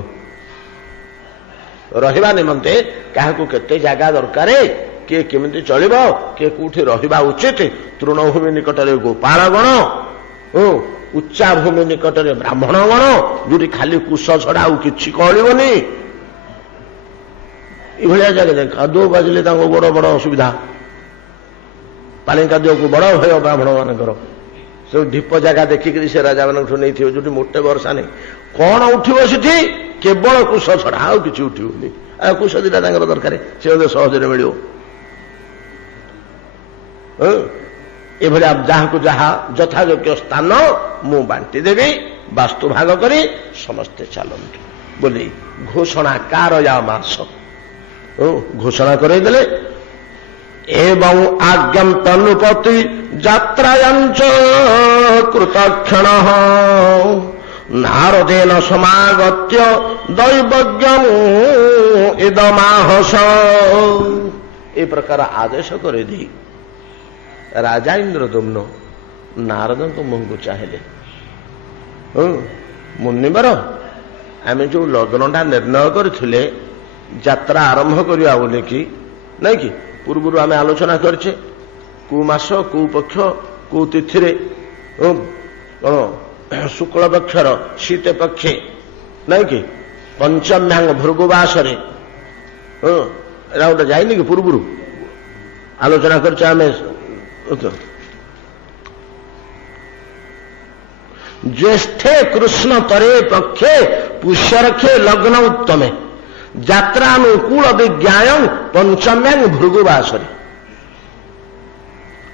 ରହିବା ନିମନ୍ତେ କାହାକୁ କେତେ ଜାଗା ଦରକାର, କିଏ କେମିତି ଚଳିବ, କିଏ କୋଉଠି ରହିବା ଉଚିତ, ତୃଣଭୂମି ନିକଟରେ ଗୋପାଳ ଗଣ, ଉଚ୍ଚା ଭୂମି ନିକଟରେ ବ୍ରାହ୍ମଣ ଗଣ, ଯୋଉଠି ଖାଲି କୁଶ ଛଡା ଆଉ କିଛି କଳିବନି, ଏଭଳିଆ ଜାଗା। କାଦୁଅ ବାଜିଲେ ତାଙ୍କ ବଡ ବଡ ଅସୁବିଧା, ପାଣି କାଦୁଅକୁ ବଡ ଭୟ ବ୍ରାହ୍ମଣ ମାନଙ୍କର। ସବୁ ଢିପ ଜାଗା ଦେଖିକିରି ସେ ରାଜା ମାନଙ୍କଠୁ ନେଇଥିବେ, ଯୋଉଠି ମୋଟେ ବର୍ଷା ନାହିଁ। କଣ ଉଠିବ ସେଠି? କେବଳ କୁଶ ଛଡା ଆଉ କିଛି ଉଠିବନି। ଆଉ କୁଶ ଦିଟା ତାଙ୍କର ଦରକାର, ସେ ସହଜରେ ମିଳିବ। ଏଭଳିଆ ଯାହାକୁ ଯାହା ଯଥାଯୋଗ୍ୟ ସ୍ଥାନ ମୁଁ ବାଣ୍ଟି ଦେବି, ବାସ୍ତୁ ଭାଗ କରି ସମସ୍ତେ ଚାଲନ୍ତୁ ବୋଲି ଘୋଷଣା କାରୟାମାସ, ଘୋଷଣା କରେଇଦେଲେ। ଏବଂ ଆଜ୍ଞାଂ ତନୁପତି ଯାତ୍ରାୟାଞ୍ଚ କୃତକ୍ଷଣ ନାରଦେନ ସମାଗତ୍ୟ ଦୈବଜ୍ଞଂ ଇଦମାହସ। ଏ ପ୍ରକାର ଆଦେଶ କରିଦେଇ ରାଜା ଇନ୍ଦ୍ରଦମ୍ନ ନାରଦଙ୍କ ମୁହଁକୁ ଚାହିଁଲେ। ମୁନିବର, ଆମେ ଯୋଉ ଲଗ୍ନଟା ନିର୍ଣ୍ଣୟ କରିଥିଲେ ଯାତ୍ରା ଆରମ୍ଭ କରିବା ବୋଲି କି, ନାଇଁ କି ପୂର୍ବରୁ ଆମେ ଆଲୋଚନା କରିଛେ, କୋଉ ମାସ, କୋଉ ପକ୍ଷ, କୋଉ ତିଥିରେ, କଣ ଶୁକ୍ଳ ପକ୍ଷର ଶୀତ ପକ୍ଷେ, ନାଇଁ କି ପଞ୍ଚମ୍ୟାଙ୍ଗ ଭୃଗୁବାସରେ, ଏଟା ଗୋଟେ ଯାଇନି କି ପୂର୍ବରୁ ଆଲୋଚନା କରିଛେ ଆମେ। ଜ୍ୟେଷ୍ଠେ କୃଷ୍ଣ ତରେ ପକ୍ଷେ ପୁଷ୍ୟରକ୍ଷେ ଲଗ୍ନ ଉତ୍ତମେ ଯାତ୍ରାନୁକୂଳ ବିଜ୍ଞାୟଂ ପଞ୍ଚମ୍ୟାଙ୍ଗ ଭୃଗୁବାସରେ।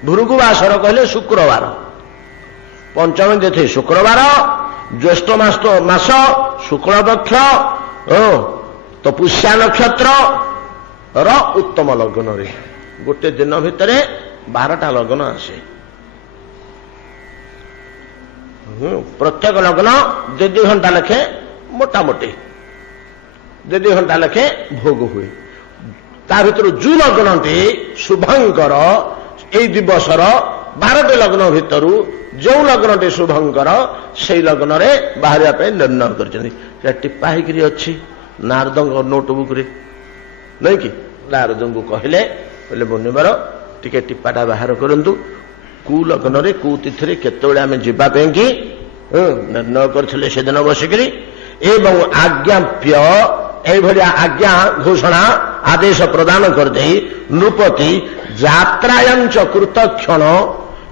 ଭୃଗୁବାସର କହିଲେ ଶୁକ୍ରବାର, ପଞ୍ଚମ ତିଥି ଶୁକ୍ରବାର, ଜ୍ୟେଷ୍ଠ ମାସ ଶୁକ୍ଳପକ୍ଷ तो पुष्या नक्षत्र उत्तम लग्न रे गोटे दिन भितर 12टा लग्न आसे प्रत्येक लग्न 2 घंटा लेखे मोटामोटी 2 घंटा लेखे भोग हुए ता भीतर जो लग्नटी शुभंकर एई दिवसर 12टी लग्न भितर जो लग्नटी शुभंकर से लग्न रे बाहरिया पे निर्णय कर टिप्पा होकर अच्छी नारद नोटबुक रे नहीं कि नारद को कहले मुनिवर टिके टिप्पाटा बाहर करंतु कु लग्न रे कु तिथि रे केतेबेले आमे जिबा पे कि निर्णय करथिले से दिन बसिकरी एवं आज्ञाप्य एभलिया आज्ञा घोषणा आदेश प्रदान कर दे नृपति यात्रायांच कृत क्षण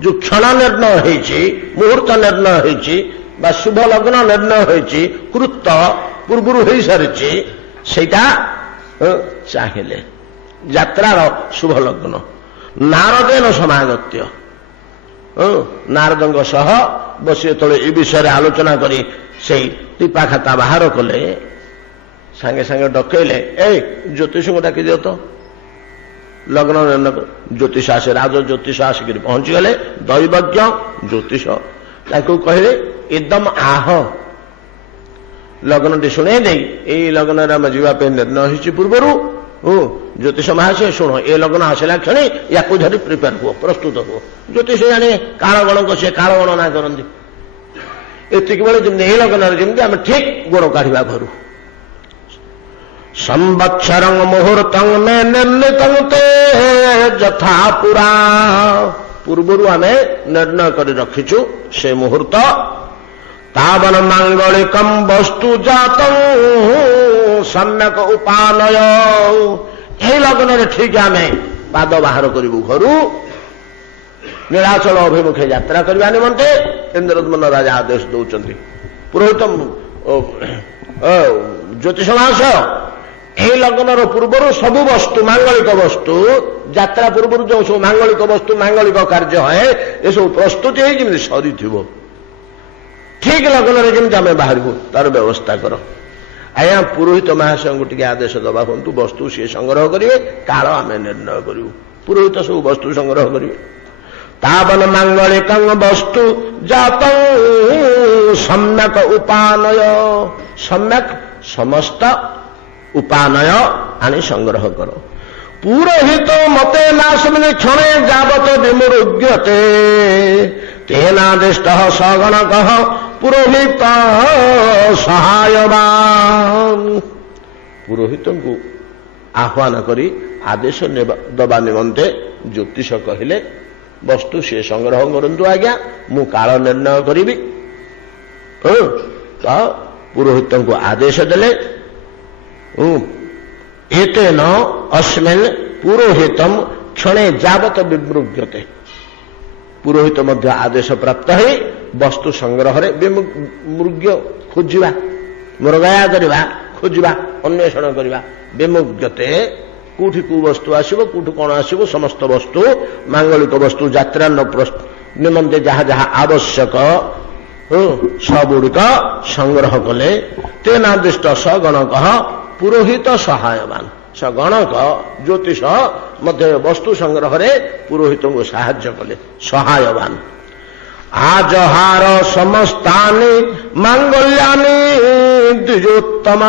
जो क्षण निर्णय होइछि मुहूर्त निर्णय होइछि बा शुभ लग्न निर्णय होइछि कृत पूर्व हो सारी सेटा चाहिए यात्रार शुभ लग्न नारदेन समागत्य नारद सह बसी तले ए विषय आलोचना करी से टीपा खाता बाहर कले सांगे सांगे डकैले ए ज्योतिष को डाकी दियो तो लग्न निर्णय ज्योतिष आसे राज ज्योतिष आसिक पहुंची गले दैवज्ञ ज्योतिष कहले एकदम आह लग्न टी शुणे दे लग्न जावाई निर्णय हो पूर्वर ज्योतिष महाशय शुण ए लग्न आसला क्षण या धरी प्रिपेयर हुआ प्रस्तुत हुआ ज्योतिष जाने कालगण को से काल गणना करती एतिक बेले जमी ए लग्न जमी आम ठीक गुण काढ़ा घर संवत्सर मुहूर्त में निर्णित यथा पुरा पूर्वर आम निर्णय कर रखीचु से मुहूर्त तावन मांगलिकम वस्तु जात सम्यक उपानय यही लग्न ठीक आम पाद बाहर करूँ घर नीलाचल अभिमुखे यात्रा करने निमंते इंद्रद्युम्न राजा आदेश दौरान पुरोहित ज्योतिष महाशय यही लग्न पूर्वर सबु वस्तु मांगलिक वस्तु यात्रा पूर्व जो सब मांगलिक वस्तु मांगलिक कार्य है ये सब प्रस्तुति जमी सरी ठीक लग्न जमी आम बाहर तार व्यवस्था कर आज्ञा पुरोहित महाशय को टी आदेश दबा हूँ वस्तु सी संग्रह करेंगे काल आम निर्णय करूँ पुरोहित सब वस्तु संग्रह करेंगे तावन मांगलिक वस्तु जात सम्यक उपानय सम्यक समस्त उपानय आनी संग्रह कर पुरोहित मते नाशमिन क्षणे जावत विमुरुग्यते तेनादिष्ट सगणक पुरोहित सहायवान पुरोहित को आह्वान करी आदेश दबा निमंते ज्योतिष कहले वस्तु से संग्रह करंतु आज्ञा मु काल निर्णय करी तो पुरोहित को आदेश देले एतेन अस्मिन् पुरोहितम क्षणे जावत विमृग्यते पुरोहित मध्य आदेश प्राप्त है वस्तु संग्रह रे विमृग्य खोजिबा मृगया करवा खोजिबा अन्वेषण करवा विमुग्यते कौटी को वस्तु आसो कौटू कौन आसो समस्त वस्तु मांगलिक वस्तु यात्रा निमंते जहाँ जहाँ आवश्यक सबुड़िक संग्रह कले तेनादिष्ट सगणक पुरोहित सहायवान सगणक ज्योतिष मध्य वस्तु संग्रह रे पुरोहित को साहाय्य कले सहायवान आजहार समस्तानि मांगल्यानि द्विजोत्तम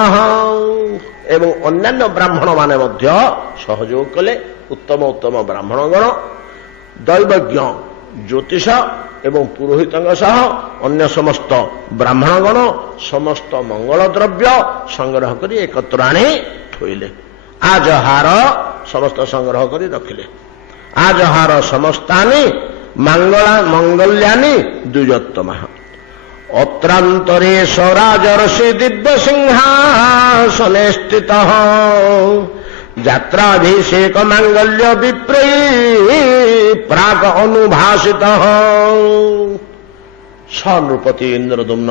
एवं अन्यान्य ब्राह्मण माने मध्य सहयोग कले उत्तम उत्तम ब्राह्मणगण दैवज्ञ ज्योतिष एवं पुरोहित सह अन्य समस्त ब्राह्मणगण समस्त मंगल द्रव्य संग्रह करी एकत्र आनी थोइले आजहार समस्त संग्रह करी रखिले आजहार समस्तानि मंगल्यानि द्विजोत्तम अत्रांतरे स्वराजर्षि दिव्य सिंहासने स्थित यात्राभिषेक मांगल्य विप्रयी प्राग अनुभाषित सनृपति इंद्रद्युम्न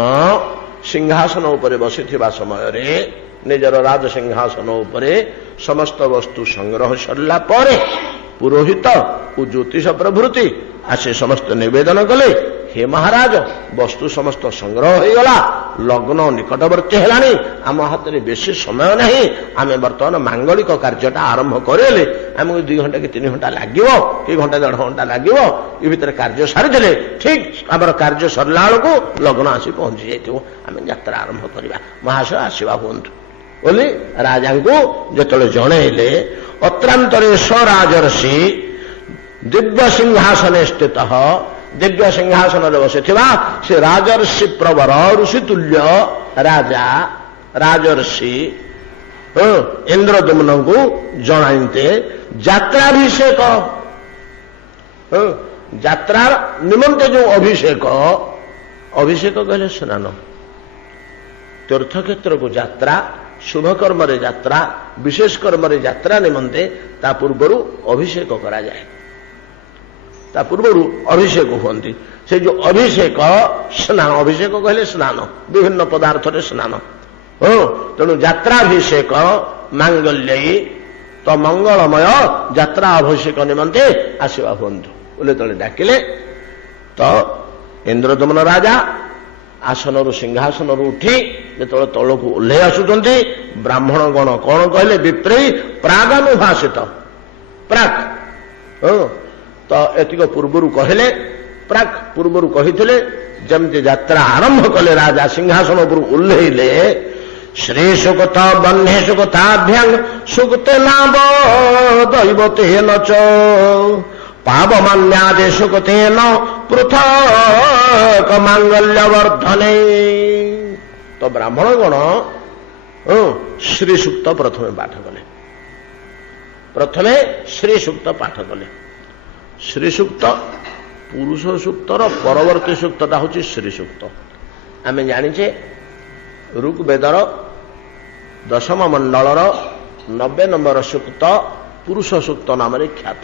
सिंहासन उपरे बसिथिबा समय रे निजर राज सिंहासन उपरे समस्त वस्तु संग्रह सरला परे पुरोहित और ज्योतिष प्रभृति आसे समस्त निवेदन कले हे महाराज वस्तु समस्त संग्रह हो गला, लग्न निकटवर्ती है, आम हाथ में बेसी समय नहीं, आम बर्तमान मांगलिक कार्यटा आरंभ करे आमको 2 घंटा कि 3 घंटा लगे कि घंटा 1.5 घंटा लगे, ये भितर कार्य सारी ठीक आम कार्य सरला बेलू लग्न आसी पहुंची जाइए, आम यात्रा आरंभ करवा, महाशय आसवा हूँ बोली राजा को जो जनइले। अत्रांतरे स्वराजर्षि दिव्य सिंहासन स्थित, दिव्य सिंहासन बसी से राजर्षि प्रवर ऋषि तुल्य राजा राजर्षि इंद्रदुम्न को जनाते यात्राभिषेक, यात्रा निमंते जो अभिषेक, अभिषेक कहले स्नान, तीर्थक्षेत्र को यात्रा, शुभ कर्म यात्रा, विशेष कर्म यात्रा निमंते ता पूर्वर अभिषेक करा जाए, ता पूर्वर अभिषेक हुंती, से जो अभिषेक स्नान, अभिषेक कहले स्नान, विभिन्न पदार्थ रे स्नान, तेणु यात्राभिषेक मांगल्य तो मंगलमय यात्रा अभिषेक निमंते आसवा हूँ बोले तले डाकिले। तो इंद्रदमन राजा आसन सिंहासन उठी जो तल को ओह्ल आसुंच, ब्राह्मण गण कौन कहले विप्रेयी प्रागानुभाषित, प्राक तो एतिक पूर्वर कहले, प्राक पूर्वर कही जमती यात्रा आरंभ कले, राजा सिंहासन उपर ओह्लैले, श्री सुगत बन्हे सुगताभ्यंग सुगते नाम दैवते न च पावमान्यादे सुगतेन पृथक मांगल्य वर्धने। तो ब्राह्मण गण श्री सूक्त प्रथमे पाठ कले, प्रथमे श्री सूक्त पाठ कले। श्री सूक्त पुरुष सूक्तर परवर्ती सूक्तटा हूँ श्री सूक्त। आम जाचे ऋग्वेदर 10म मंडलर 90 नंबर सूक्त पुरुष सूक्त नाम ख्यात।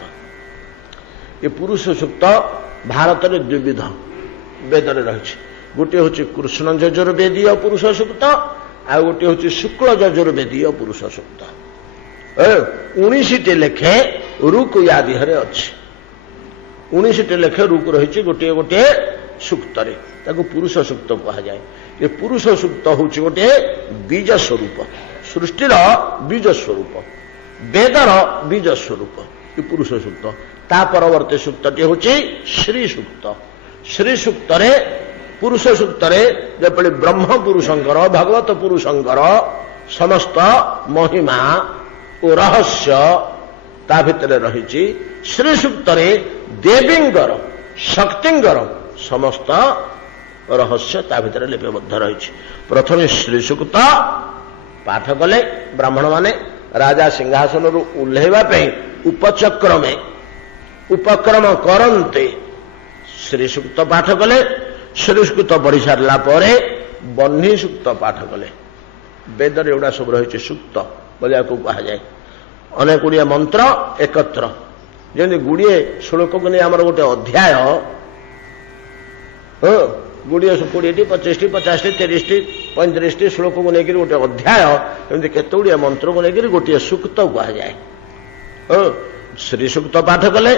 ये पुरुष सूक्त भारत में द्विविध वेद रही, गोटे हूँ कृष्ण यजुर्वेदीय पुरुष सूक्त, आ गोटे हूँ शुक्ल यजुर्वेदीय पुरुष सूक्त। 19टी लेखे ऋक या दिहरे अच्छी, 19टी लेखे ऋक रही गोटे गोटे सूक्त, पुरुष सूक्त कह जाए। ये पुरुष सूक्त हूँ गोटे बीज स्वरूप, सृष्टिर बीज स्वरूप, वेदर बीज स्वरूप, ये पुरुष सूक्त। ता परवर्ती सूक्तटी हूँ श्री सूक्त। श्री सूक्त पुरुष सूक्त जपड़ी ब्रह्म पुरुषंकर भगवत पुरुषंकर समस्त महिमा और रहस्य ता भितर रही। श्री सूक्त देवींगर शक्तिंगर समस्त रहस्य ता भितर लिपिबद्ध रही। प्रथम श्री सूक्त पाठ कले ब्राह्मण माने, राजा सिंहासन ओह्लैवा उपचक्र में उपक्रम करते श्री सूक्त पाठ कले। श्री सूक्त पढ़ी सारा बह्नी सूक्त पाठ कले। वेद एगुड़ा सब रही सूक्त बोलिया कह जाए, अनेक गुड़िया मंत्र एकत्र, जमी गुड़िए श्लोक को नहीं आमर गोटे अध्याय गुड़िए 20टी 25टी 50टी 30टी 35टी श्लोक को लेकर गोटे अध्याय, एमती केत गुड़िया मंत्र को लेकर गोटे सूक्त कह जाए। श्री सूक्त पाठ कले,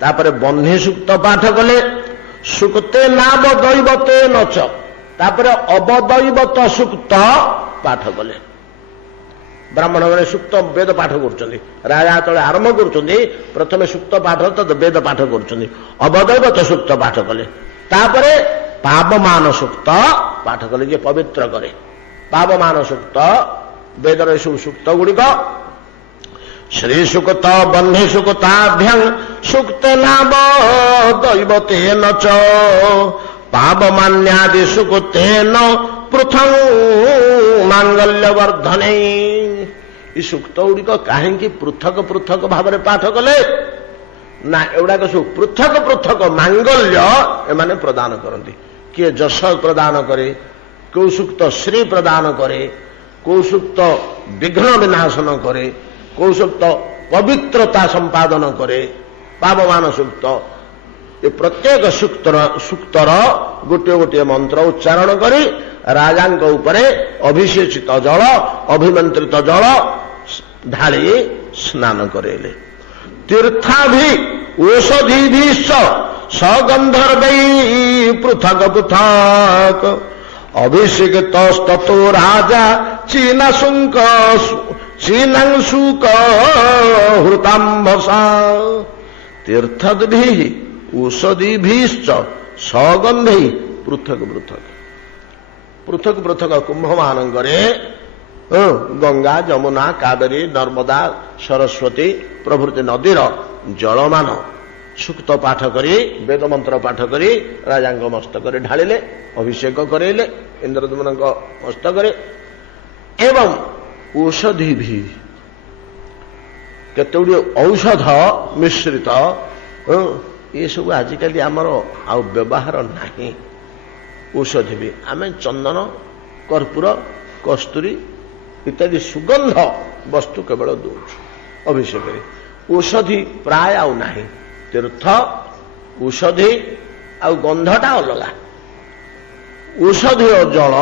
तापरे बह्नी सूक्त पाठ कले, सूक्ते नाम दैवते नच, तापरे अवदैवत सूक्त पाठ कले। ब्राह्मण मैंने सूक्त वेद पाठ कर राजा तले आरंभ कर प्रथम सूक्त पाठ तो वेद पाठ कर अवदैवत सूक्त पाठ कले। तापरे पावमान सूक्त पाठ कले, जे पवित्र करे पावमान सूक्त वेदर सब सूक्त गुड़िक श्री सूक्त बह्नी सूक्ताभ्यं सूक्त नाम दैवते न च पावमान्यादि सूक्तेन पृथं मांगल्य वर्धने। ये सूक्त गुड़िक कहीं पृथक पृथक भाव पाठ कले ना, एगुड़ाक सब पृथक पृथक मांगल्य एमाने प्रदान करती। किए जश प्रदान करे, कौ सूक्त श्री प्रदान करे, कौ सूक्त विघ्न विनाशन करे, कौ सूक्त पवित्रता संपादन करे, पावमान सूक्त। ये प्रत्येक सूक्तर गोटे गोटे मंत्र उच्चारण करी राजांक उपरे अभिषेचित जल अभिमंत्रित जल ढाली स्नान करेले। तीर्थाभि औषधिभिश्च सगंधर्वै पृथक पृथक अभिषेक ततो राजा चीनाशुक हृतांभसा तीर्थद्भि औषधिभिश्च सगंधै पृथक पृथक पृथक पृथक कुंभ मानंगरे गंगा जमुना कावेरी नर्मदा सरस्वती प्रभृति नदीर जलमान सूक्त पाठ करी वेद मंत्र पाठ करी राजा मस्तक ढालिले अभिषेक करेले इंद्रदमन मस्तक एवं औषधि भी केतुड़ी औषध मिश्रित ये सब आजिकल आमर आउ व्यवहार नहीं औषधि भी आम चंदन कर्पूर कस्तूरी इत्यादि सुगंध वस्तु केवल दौच अभिषेक औषधि प्राय आउ नहीं तीर्थ औषधि आउ गंधटा अलग औषधि जल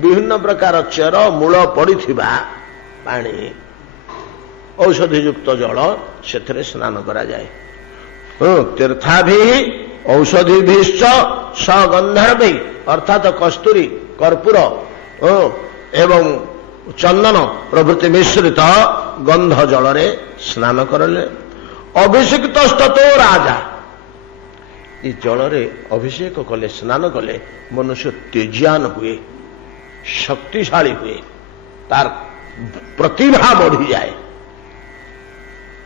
विभिन्न प्रकार चेर मूल पड़िथिबा पानी औषधि युक्त जल से स्नान करा जाए तीर्था भी औषधि भीश्च सगंधर्वै अर्थात कस्तूरी कर्पूर एवं चंदन प्रभृति मिश्रित गंध जल स्नान करले अभिषेक तो राजा ये जल अभिषेक कले स्नान कले मनुष्य तेजियान हुए शक्तिशाली हुए तार प्रतिभा बढ़ी जाए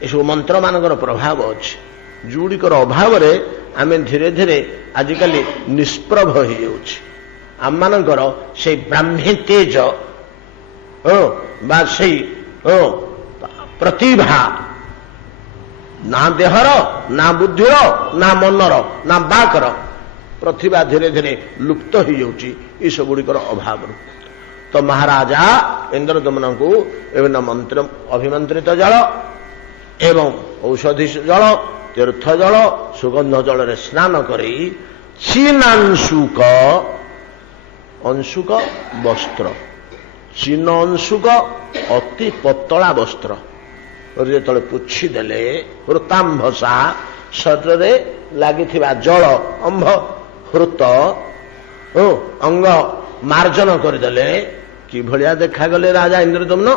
ये मंत्र मानकर प्रभाव अच्छे जोड़िकर अभाव आम धीरे धीरे आजिकल निष्प्रभ हो आम मानकर से ब्राह्मी तेज प्रतिभा ना देहर ना बुद्धिर ना मनर ना बाकर प्रतिभा धीरे धीरे लुप्त हो जाए सबुड़िकर अभाव तो महाराजा इंद्रदमन को विभिन्न मंत्र अभिमंत्रित जल एवं औषधि जल तीर्थ जल सुगंध जल स्नान कर चीनांशुक अंशुक वस्त्र चीन अंशुक अति पतला वस्त्र जो पुछि देले हृतांभसा शरीर लगी जल अंभ हृत अंग मार्जन करदेले कि भलिया देखागले राजा इंद्रदमन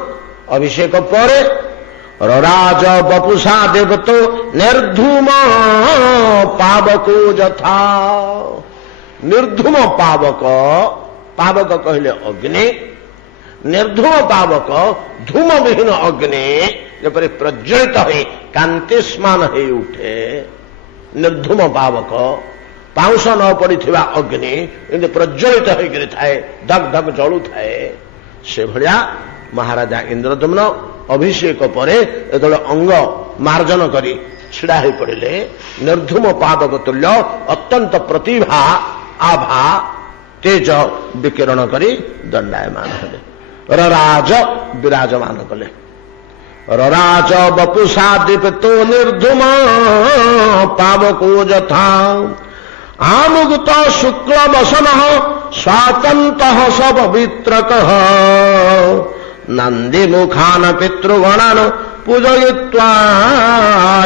अभिषेक पर राज बपुषा देवतो निर्धूम पावको जथा निर्धूम पावक पावक कहले अग्नि निर्धूम पावक धूम विहीन अग्नि जपरि प्रज्वलित हो कांतिस्मान हो उठे निर्धूम पावक पाउंस न पड़ी अग्नि एमती प्रज्वलित होकर थाए धक धक जलु थाए से भलिया महाराजा इंद्रदमन अभिषेक परे जो अंग मार्जन करी छिड़ा हो पड़े निर्धूम पावक तुल्य अत्यंत प्रतिभा आभा तेज विकिरण करी दंडायमान हेले राज विराजमान कले राज बपुषा दीप्तो निर्धूम पावको जथा आमुक्त शुक्ल वसन स्वातंत स पवित्रक नंदी मुखान पितृगणान पूजयित्वा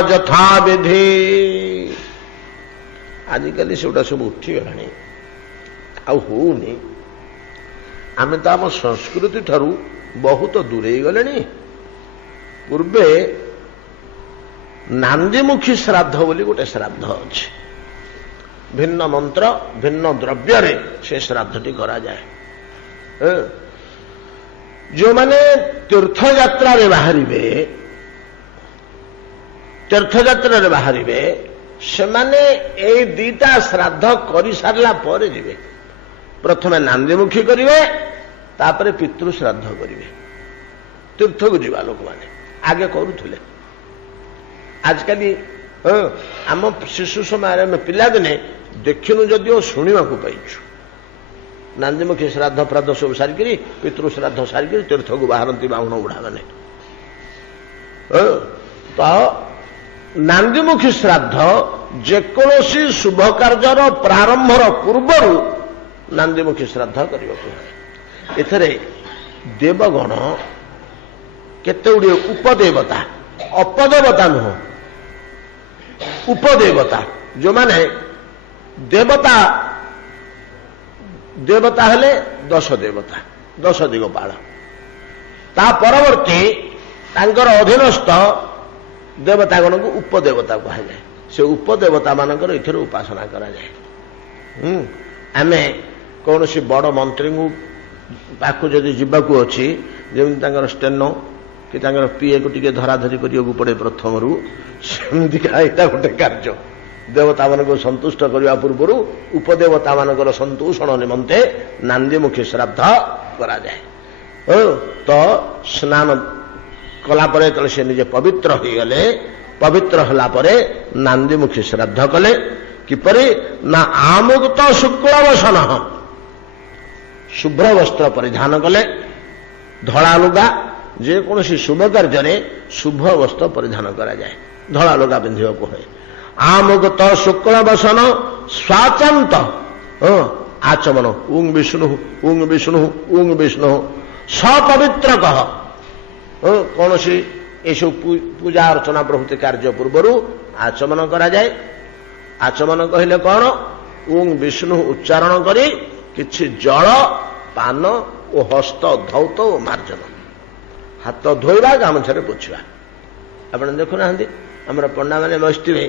यथा विधि आजिकल सेटा सब उठीगलानी आउनी आम तो आम संस्कृति ठारू बहुत दूरे गले पूर्वे नांदीमुखी श्राद्ध बोली गोटे श्राद्ध अच्छे भिन्न मंत्र भिन्न द्रव्य से श्राद्धटी करा जाए जो माने तीर्थयात्रा बाहर तीर्थयात्रा बाहर से माने ए दीटा श्राद्ध कर सारा पर जी प्रथमे नांदीमुखी करेंगे तापर पितृ श्राद्ध करेंगे तीर्थ को जीवा लोक मैंने आगे करुले आजकल आम शिशु समय पिलादिने देखनु जदिओ शुणा पाइछु नांदीमुखी श्राद्ध प्राद्ध सब सारिक पितृ श्राद्ध सारिक तीर्थ को बाहरती बाहुण बुढ़ा मैंने तो नांदीमुखी श्राद्ध जेकोसी शुभ कार्यर प्रारंभर पूर्वर नांदीमुखी श्राद्ध करने देवगण केते गुड़िए उपदेवता अपदेवता नुह उपदेवता जो माने देवता देवता हेले 10 देवता 10 दिगपाल ता परवर्ती तांकर अधीनस्थ देवतागण को उपदेवता कहा जाए से उपदेवता मानकर इथर उपासना करा जाए आमे कौन सी बड़ मंत्री को पाखु जदि जीवाकू अच्छी जमी स्टेनो कि पीए को टिके धराधरी करने पड़े प्रथम रू सेमतिका यहाँ गोटे कार्य देवता मान को संतुष्ट करने पूर्व उपदेवता मान संतोषण निमंते नांदीमुखी श्राद्ध करा जाए तो स्नान कलापर से निजे पवित्र हो गले पवित्र होला परे नांदीमुखी श्राद्ध कले किपरि ना आमुक्त शुक्ल वसन शुभ्र वस्त्र परिधान कले धड़ा लुगा जेकोसी शुभ कार्य शुभ वस्त्र परिधान करा जाए धड़ा लुगा पिंधा हुए आमुक्त शुक्ल वसन स्वाचंत आचमन उंग विष्णु उंग विष्णु उंग विष्णु सपवित्र कह कौन सी यू पूजा अर्चना प्रभृति कार्य पूर्वर आचमन करा जाए आचमन कहले कौन उंग विष्णु उच्चारण करी किछि जल पान और हस्त धौत और मार्जन हाथ धोइबा गामछारे पोछिबा आपण देखुना आमर पंडा माने बसिथिबे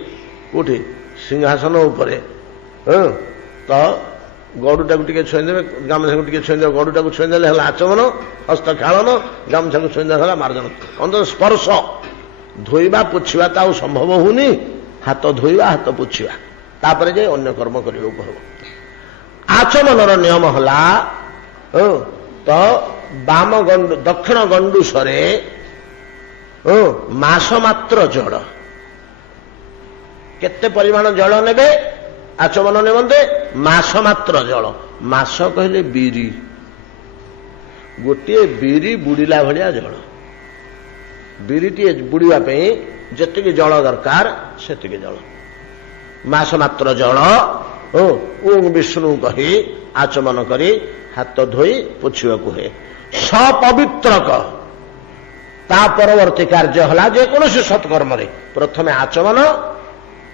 कोठी सिंहासन उपरे तो गड़ूटा को टिके छुईदेवे गामछा को टिके छुईदेवे गड़ूटा को छुईदेले हला आचमन हस्त खेलन गामछा को छुईदेले हला मार्जन अंत स्पर्श धोइबा पोछिबा ता संभव होनी हाथ धोइबा हाथ पोछिबा तापर जे अन्य कर्म करियो कहबो आचमनर नियम हला तो बाम गंडु दक्षिण गंडुसरे मास मात्र जल केते परिमाण जल नेबे आचमन निमंते मास मात्र जल मास कहले बीरी गोटे बीरी बुड़ीला भलिया जल बीरीटी बुड़ीवा पे जतिकी जल दरकार सेतिकी जल मास मात्र जल ओं विष्णु कही आचमन करी हाथ धोई पोछिबा हुए सपवित्र ता परवर्ती कार्य हला जे कोनोसी सत्कर्म रे प्रथमे आचमन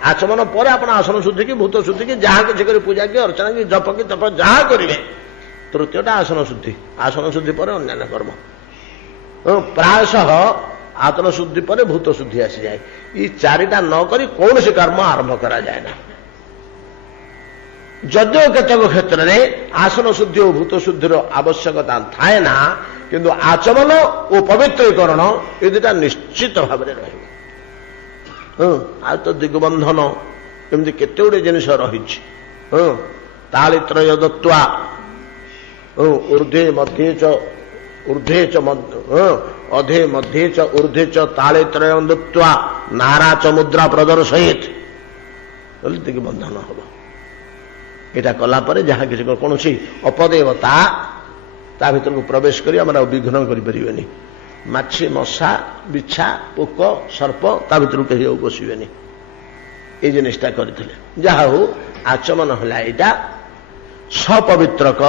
आचमन पर आपण आसन शुद्धि की भूत शुद्धि की जहाँ किसी करी पूजा की अर्चना की जप की तप जहाँ करेंगे तृतीयटा आसन शुद्धि पर अन्य कर्म प्रायशः आत्म शुद्धि पर भूत शुद्धि आसी जाए ये चारिटा न करी कौन सी कर्म आरंभ करा जाए ना जदिव केतक क्षेत्र में आसन शुद्धि और भूत शुद्धि आवश्यकता थाए ना किंतु आचमन और पवित्रीकरण ये दुटा निश्चित भाव में रही आ तो दिग्बंधन एमती केते गुड़े जिनिस रही तालित्रय दत्वा ऊर्ध्वे मध्ये च ऊर्ध्वे च अधे मध्ये च ऊर्ध्वे च तालित्रय दत्वा नारा च मुद्रा प्रदर्शयित दिग्बंधन हम यहाँ कलापर जहाँ किसी कौन सी अपदेवता ता भर को प्रवेश कर विघ्न करें माछी मशा बिछा पोक सर्प ता भर कहीं पशुबे ये जिनिसटा करते जहा हो आचमन है यहाँ सपवित्रक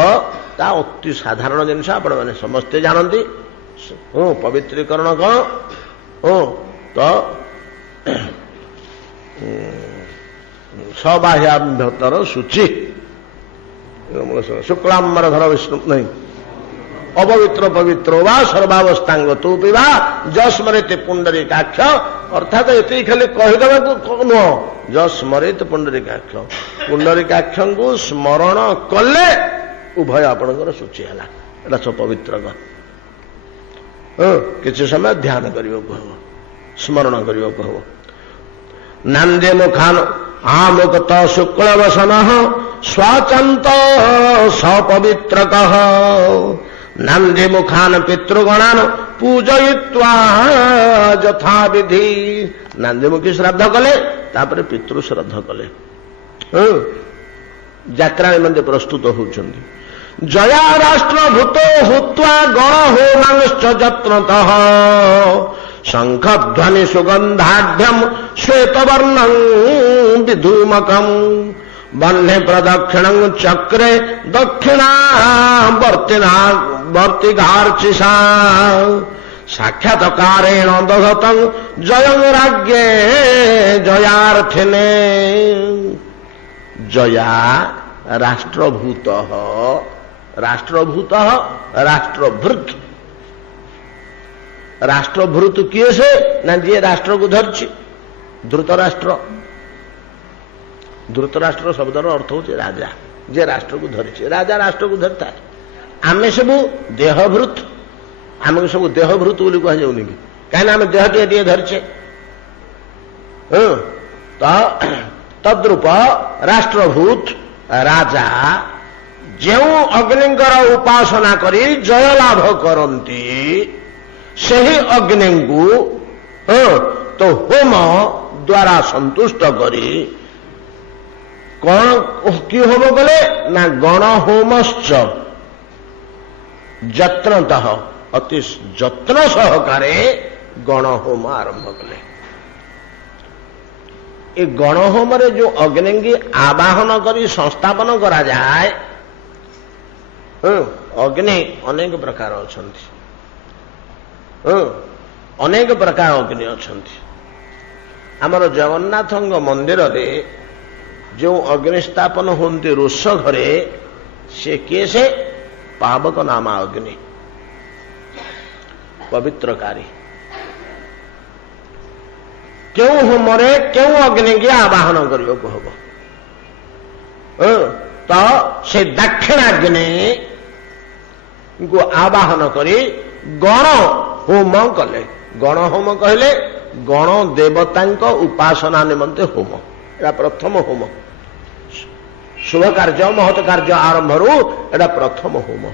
ता अति साधारण जिनस आपण मैंने समस्ते जानती पवित्रीकरण कौन तो सबाह्याभ्यतर शुचि शुक्लांबर धर विष्णु नहीं अपवित्र पवित्र वा सर्वावस्थांग तू पीवा जस्मरित पुंडरीकाक्ष अर्थात ये खाली कहीदे नुह जस्मरित पुंडरीकाक्ष को स्मरण कले उभय आपणकर शुचि है एटा सब पवित्र किसी समय ध्यान करने को हम स्मरण करने को हम नांदे मुखान आमुक्त शुक्ल वसन स्वाचंत सपवित्रक नंदी मुखान पितृगणान पूजयित्वा यथा विधि नंदीमुखी श्राद्ध कले तापर पितृ श्राद्ध कले जात्रा निमंते प्रस्तुत होउछन्ति जया राष्ट्र भूत हुत्वा गण होमांश्च जत्नतः शंखध्वनि सुगंधाढ्यम श्वेतवर्णं विधूमकं बन्हे प्रदक्षिण चक्रे दक्षिणा वर्तिघार्चिषा साक्षात्कारेण दधतं जयं राज्ञे जयार्थिने जया राष्ट्रभूत राष्ट्रभूत राष्ट्रभृत राष्ट्रभृत किए से ना जी राष्ट्र को धरछि धृतराष्ट्र धृतराष्ट्र शब्दर अर्थ हो राजा जे राष्ट्र को धरछि राजा राष्ट्र को धरता है आमे सब देहभृत आम सब देहभृत बोली कह जाऊनि कि कहीं आम देह टे धरछे तद्रूप राष्ट्रभूत राजा जो अग्निंकर उपासना करी जय लाभ करती सही अग्नि को तो होम द्वारा संतुष्ट करी कौन कि होम बोले ना गण होमश्च जत्नतः अति जत्न सहकारे गण होम आरंभ कले ये गण होम रे जो अग्नि की आवाहन करी संस्थापन करा जाए अग्नि अनेक प्रकार अछंती अनेक प्रकार अग्नि अछंती आमर जगन्नाथ मंदिर रे जो अग्नि स्थापन होती रोष घरे से किए से पावक नामा अग्नि पवित्रकारी क्यों होमरे क्यों अग्नि की आवाहन करने को हम तो से दक्षिणाग्नि को आवाहन करी गण होम कले गण होम कहले गण देवता उपासना निमंते होम एटा प्रथम होम शुभ कार्य महत कार्य आरंभ एटा प्रथम होम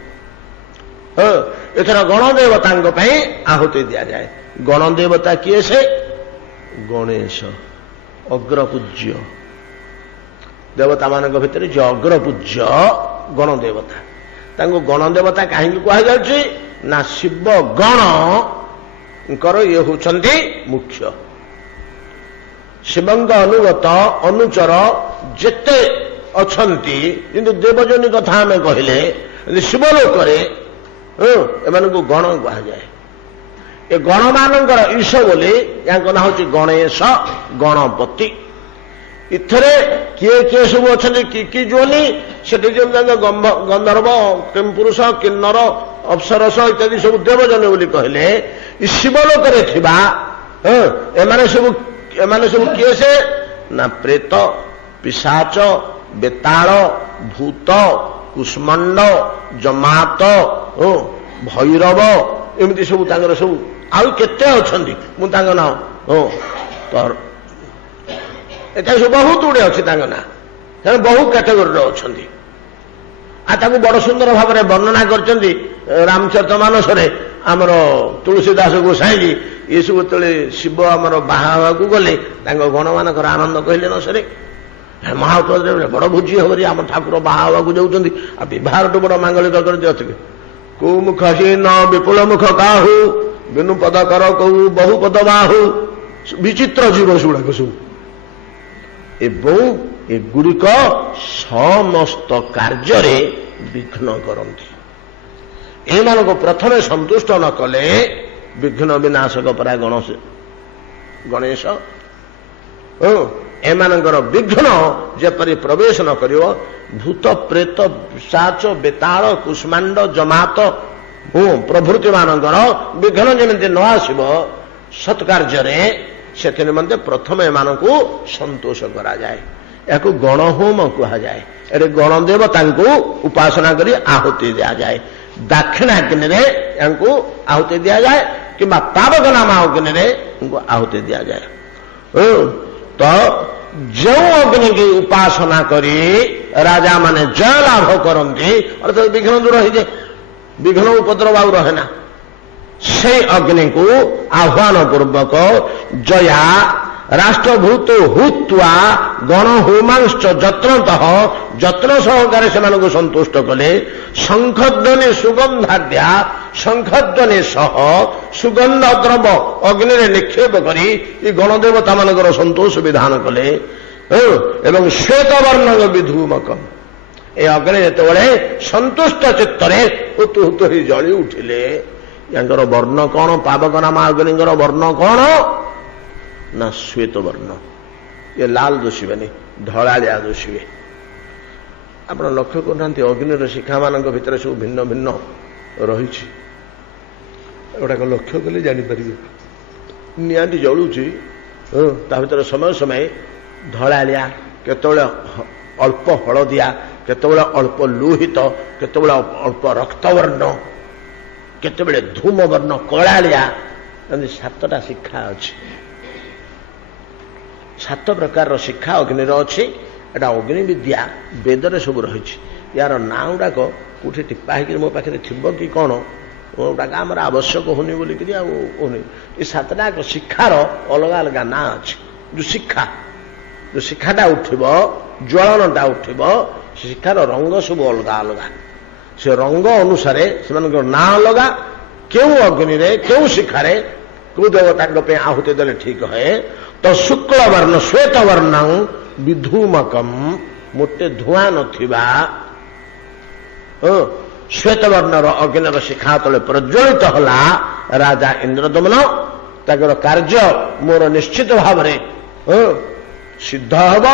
एथर गण देवता आहुति दि जाए गण देवता किए से गणेश अग्रपूज्य देवता मान भितर जो अग्रपूज्य गण देवता तांको गण देवता कहीं कहुच्छी ना शिव गण ये होचंती मुख्य शिवंग अनुगत अनुचर जेते अछंती किंतु देवजनी कथा आम कहले शिवलोक एमान को गण कहुए ए गण मानकर ईश बोली या ना हूँ गणेश गणपति इथरे किए किए सब अच्छा कि जोनी से गंधर्व किमपुरुष किन्नर अप्सरस इत्यादि सब देवजन बोली कहले शिवलोक एमाने सब किए से ना प्रेत पिशाच बेताल भूत कुष्मांड जमात भैरव एमती सब सब आउ केते अछंती मु तांको ना तर एटा सब बहुत गुड़े अच्छी ना बहु कैटेगोरी अच्छी आताको बड़ सुंदर भाव में वर्णना कर रामचरितमानस आमर तुलसीदास गोसाई जी ये सब जो शिव आमर बाहा को गले गण मानक आनंद कहले न सरे महाप्रभु बड़ भोजी हमारी आम ठाकुर बाहा को जाऊँ बहार टू बड़ मांगलिक करते को मुख हीन विपुल मुख काहू बिनु पद कर कहू बहु पद बाहू विचित्र जीव सुड़ाक सब एवं एगुड़िक समस्त कार्य विघ्न करती एमान को प्रथमे संतुष्ट न कले विघ्न विनाशक परा गणेश एमानकर विघ्न जेपरी प्रवेश न करियो भूत प्रेत पिशाच बेताल कुष्मांड जमात प्रभृति मानकर विघ्न जमी न आसब सत्कार्य से निमंते प्रथम एम संतोष करा जाए या गण होम कह जाए एटे गण देवता उपासना करी आहुति दि जाए दाक्षिणाग्नि आहुति दि जाए कि पावक नाम अग्नि आहुति दि जाए तो जो अग्नि की उपासना करी राजा माने जय लाभ करती अर्थात विघ्न दूर हो जाए विघ्न उपद्रव आउ रहे ना से अग्नि को आह्वान पूर्वक जया राष्ट्रभूत हुत्वा गण होमांश्च जत्नतः जत्न सहकारे से संतुष्ट कले शंखध्वनि सुगंधाद्या शंखध्वनि सह सुगंध द्रव अग्नि निक्षेप करी ये गणदेवता मानकर संतोष विधान कले एवं श्वेत वर्ण विधूमक ए अग्नि जिते संतुष्ट चित्तरे हुत हुत ही जली उठिले यांकर वर्ण कौन पावक नाम अग्निंगर वर्ण कौन ना श्वेत वर्ण ये लाल दोषिबे धड़ालिया दोषिबे ଆପଣ ଲକ୍ଷ୍ୟ କରୁନାହାନ୍ତି ଅଗ୍ନିର ଶିଖାମାନଙ୍କ ଭିତରେ ସବୁ ଭିନ୍ନ ଭିନ୍ନ ରହିଛି। ଏଗୁଡ଼ାକ ଲକ୍ଷ୍ୟ କଲେ ଜାଣିପାରିବେ। ନିଆଁଟି ଜଳୁଛି, ତା ଭିତରେ ସମୟ ସମୟ ଧଳାଳିଆ, କେତେବେଳେ ଅଳ୍ପ ହଳଦିଆ, କେତେବେଳେ ଅଳ୍ପ ଲୁହିତ, କେତେବେଳେ ଅଳ୍ପ ରକ୍ତବର୍ଣ୍ଣ, କେତେବେଳେ ଧୂମବର୍ଣ୍ଣ କଳାଳିଆ, ଏମିତି 7ଟା ଶିକ୍ଷା ଅଛି। 7 ପ୍ରକାରର ଶିକ୍ଷା ଅଗ୍ନିର ଅଛି। ଏଟା ଅଗ୍ନି ବିଦ୍ୟା ବେଦରେ ସବୁ ରହିଛି। ୟାର ନାଁ ଗୁଡ଼ାକ କୋଉଠି ଟିପା ହେଇକି ମୋ ପାଖରେ ଥିବ କି କ'ଣ, ଗୁଡ଼ାକ ଆମର ଆବଶ୍ୟକ ହଉନି ବୋଲିକିରି ଆଉ ହଉନି। ଏ 7ଟା ଶିକ୍ଷାର ଅଲଗା ଅଲଗା ନାଁ ଅଛି। ଯୋଉ ଶିକ୍ଷାଟା ଉଠିବ, ଜ୍ୱଳନଟା ଉଠିବ, ସେ ଶିକ୍ଷାର ରଙ୍ଗ ସବୁ ଅଲଗା ଅଲଗା। ସେ ରଙ୍ଗ ଅନୁସାରେ ସେମାନଙ୍କର ନାଁ ଅଲଗା। କେଉଁ ଅଗ୍ନିରେ କେଉଁ ଶିଖାରେ କୋଉ ଦେବତାଙ୍କ ପାଇଁ ଆହୁତି ଦେଲେ ଠିକ ହୁଏ। ତ ଶୁକ୍ଳ ବର୍ଣ୍ଣ ଶ୍ଵେତ ବର୍ଣ୍ଣ ବିଧୂମକମ୍, ମୋଟେ ଧୂଆଁ ନଥିବା ଶ୍ଵେତ ବର୍ଣ୍ଣର ଅଗ୍ନିର ଶିଖା ତଳେ ପ୍ରଜ୍ୱଳିତ ହେଲା ରାଜା ଇନ୍ଦ୍ରଦମନ। ତାଙ୍କର କାର୍ଯ୍ୟ ମୋର ନିଶ୍ଚିତ ଭାବରେ ସିଦ୍ଧ ହେବ,